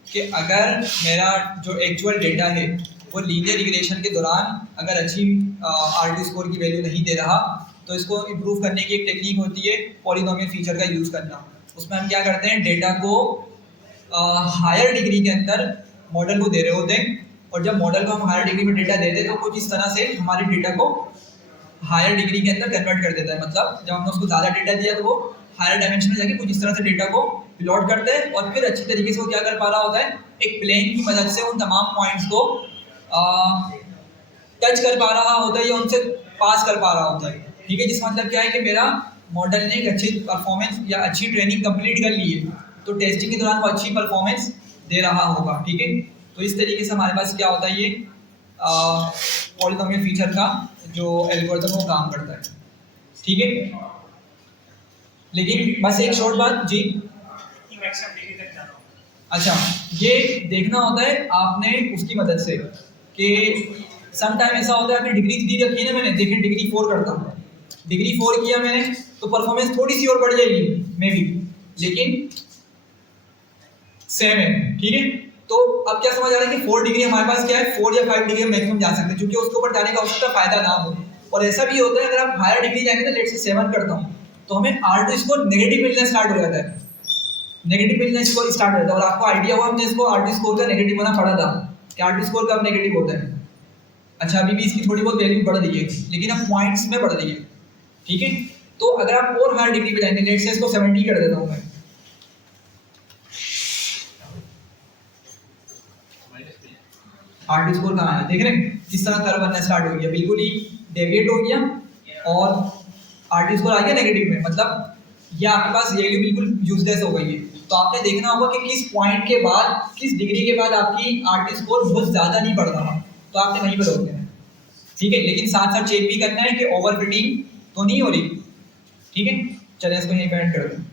कि अगर मेरा जो एक्चुअल डेटा है वो लीनियर रिग्रेशन के दौरान अगर अच्छी R2 स्कोर की वैल्यू नहीं दे रहा तो इसको इम्प्रूव करने की एक टेक्निक होती है पॉलिनोमियल फीचर का यूज़ करना। उसमें हम क्या करते हैं, डेटा को हायर डिग्री के अंदर मॉडल को दे रहे होते हैं और जब मॉडल को हम हायर डिग्री में डेटा देते हैं तो कुछ इस तरह से हमारे डेटा को हायर डिग्री के अंदर कन्वर्ट कर देता है। मतलब जब हमने उसको ज़्यादा डेटा दिया तो वो हायर डायमेंशन में जाके कुछ इस तरह से डेटा को प्लॉट करते हैं और फिर अच्छी तरीके से वो क्या कर पा रहा होता है, एक प्लेन की मदद से उन तमाम पॉइंट्स को टच कर पा रहा होता है या उनसे पास कर पा रहा होता है, ठीक है। जिसका मतलब क्या है कि मेरा मॉडल ने एक अच्छी परफॉर्मेंस या अच्छी ट्रेनिंग कंप्लीट कर ली है तो टेस्टिंग के दौरान वो अच्छी परफॉर्मेंस दे रहा होगा, ठीक है। तो इस तरीके से हमारे पास क्या होता है, ये पॉलिनोमियल फीचर का जो एल्गोरिथम वो काम करता है, ठीक है। लेकिन बस एक शॉर्ट बात जी, अच्छा ये देखना होता है आपने उसकी मदद से कि सम टाइम ऐसा होता है आपने डिग्री 3 रखी है ना, मैंने देखिए डिग्री 4 करता हूँ, डिग्री 4 किया मैंने तो परफॉर्मेंस थोड़ी सी और बढ़ जाएगी मे बी, लेकिन सेम है, ठीक है। तो अब क्या समझ आ रहा है कि 4 डिग्री हमारे पास क्या है, 4 या 5 डिग्री मैक्सिमम जा सकते हैं, क्योंकि उसके ऊपर जाने का उसका फायदा ना हो। और ऐसा भी होता है अगर आप हायर डिग्री जाएंगे तो लेट से 7 करता हूँ तो हमें R2 स्कोर नेगेटिव मिलना स्टार्ट हो जाता है, नेगेटिव मिलना स्कोर स्टार्ट हो जाता है। और आपको आइडिया हुआ हमने इसको R2 स्कोर का नेगेटिव होना पड़ा था कि R2 स्कोर कब नेगेटिव होता है। अच्छा अभी भी इसकी थोड़ी बहुत वैल्यू बढ़ रही है लेकिन अब पॉइंट्स में बढ़ रही है, ठीक है। तो अगर आप और हायर डिग्री पे जाएंगे, लेट से इसको 70 कर देता हूँ मैं, R2 स्कोर कहाँ है देख रहे हैं, किस तरह कर्व बनना स्टार्ट हो गया, बिल्कुल ही डेविएट हो गया और R2 स्कोर आ गया नेगेटिव में। मतलब ये आपके पास वैल्यू बिल्कुल यूजलेस हो गई है। तो आपने देखना होगा कि किस पॉइंट के बाद, किस डिग्री के बाद आपकी R2 स्कोर बहुत ज़्यादा नहीं बढ़ रहा तो आपने वहीं पर रोक देना, ठीक है। लेकिन साथ साथ चेक भी करना है कि ओवर फिटिंग तो नहीं हो रही, ठीक है। चलिए इसको यहीं पे एंड कर दें।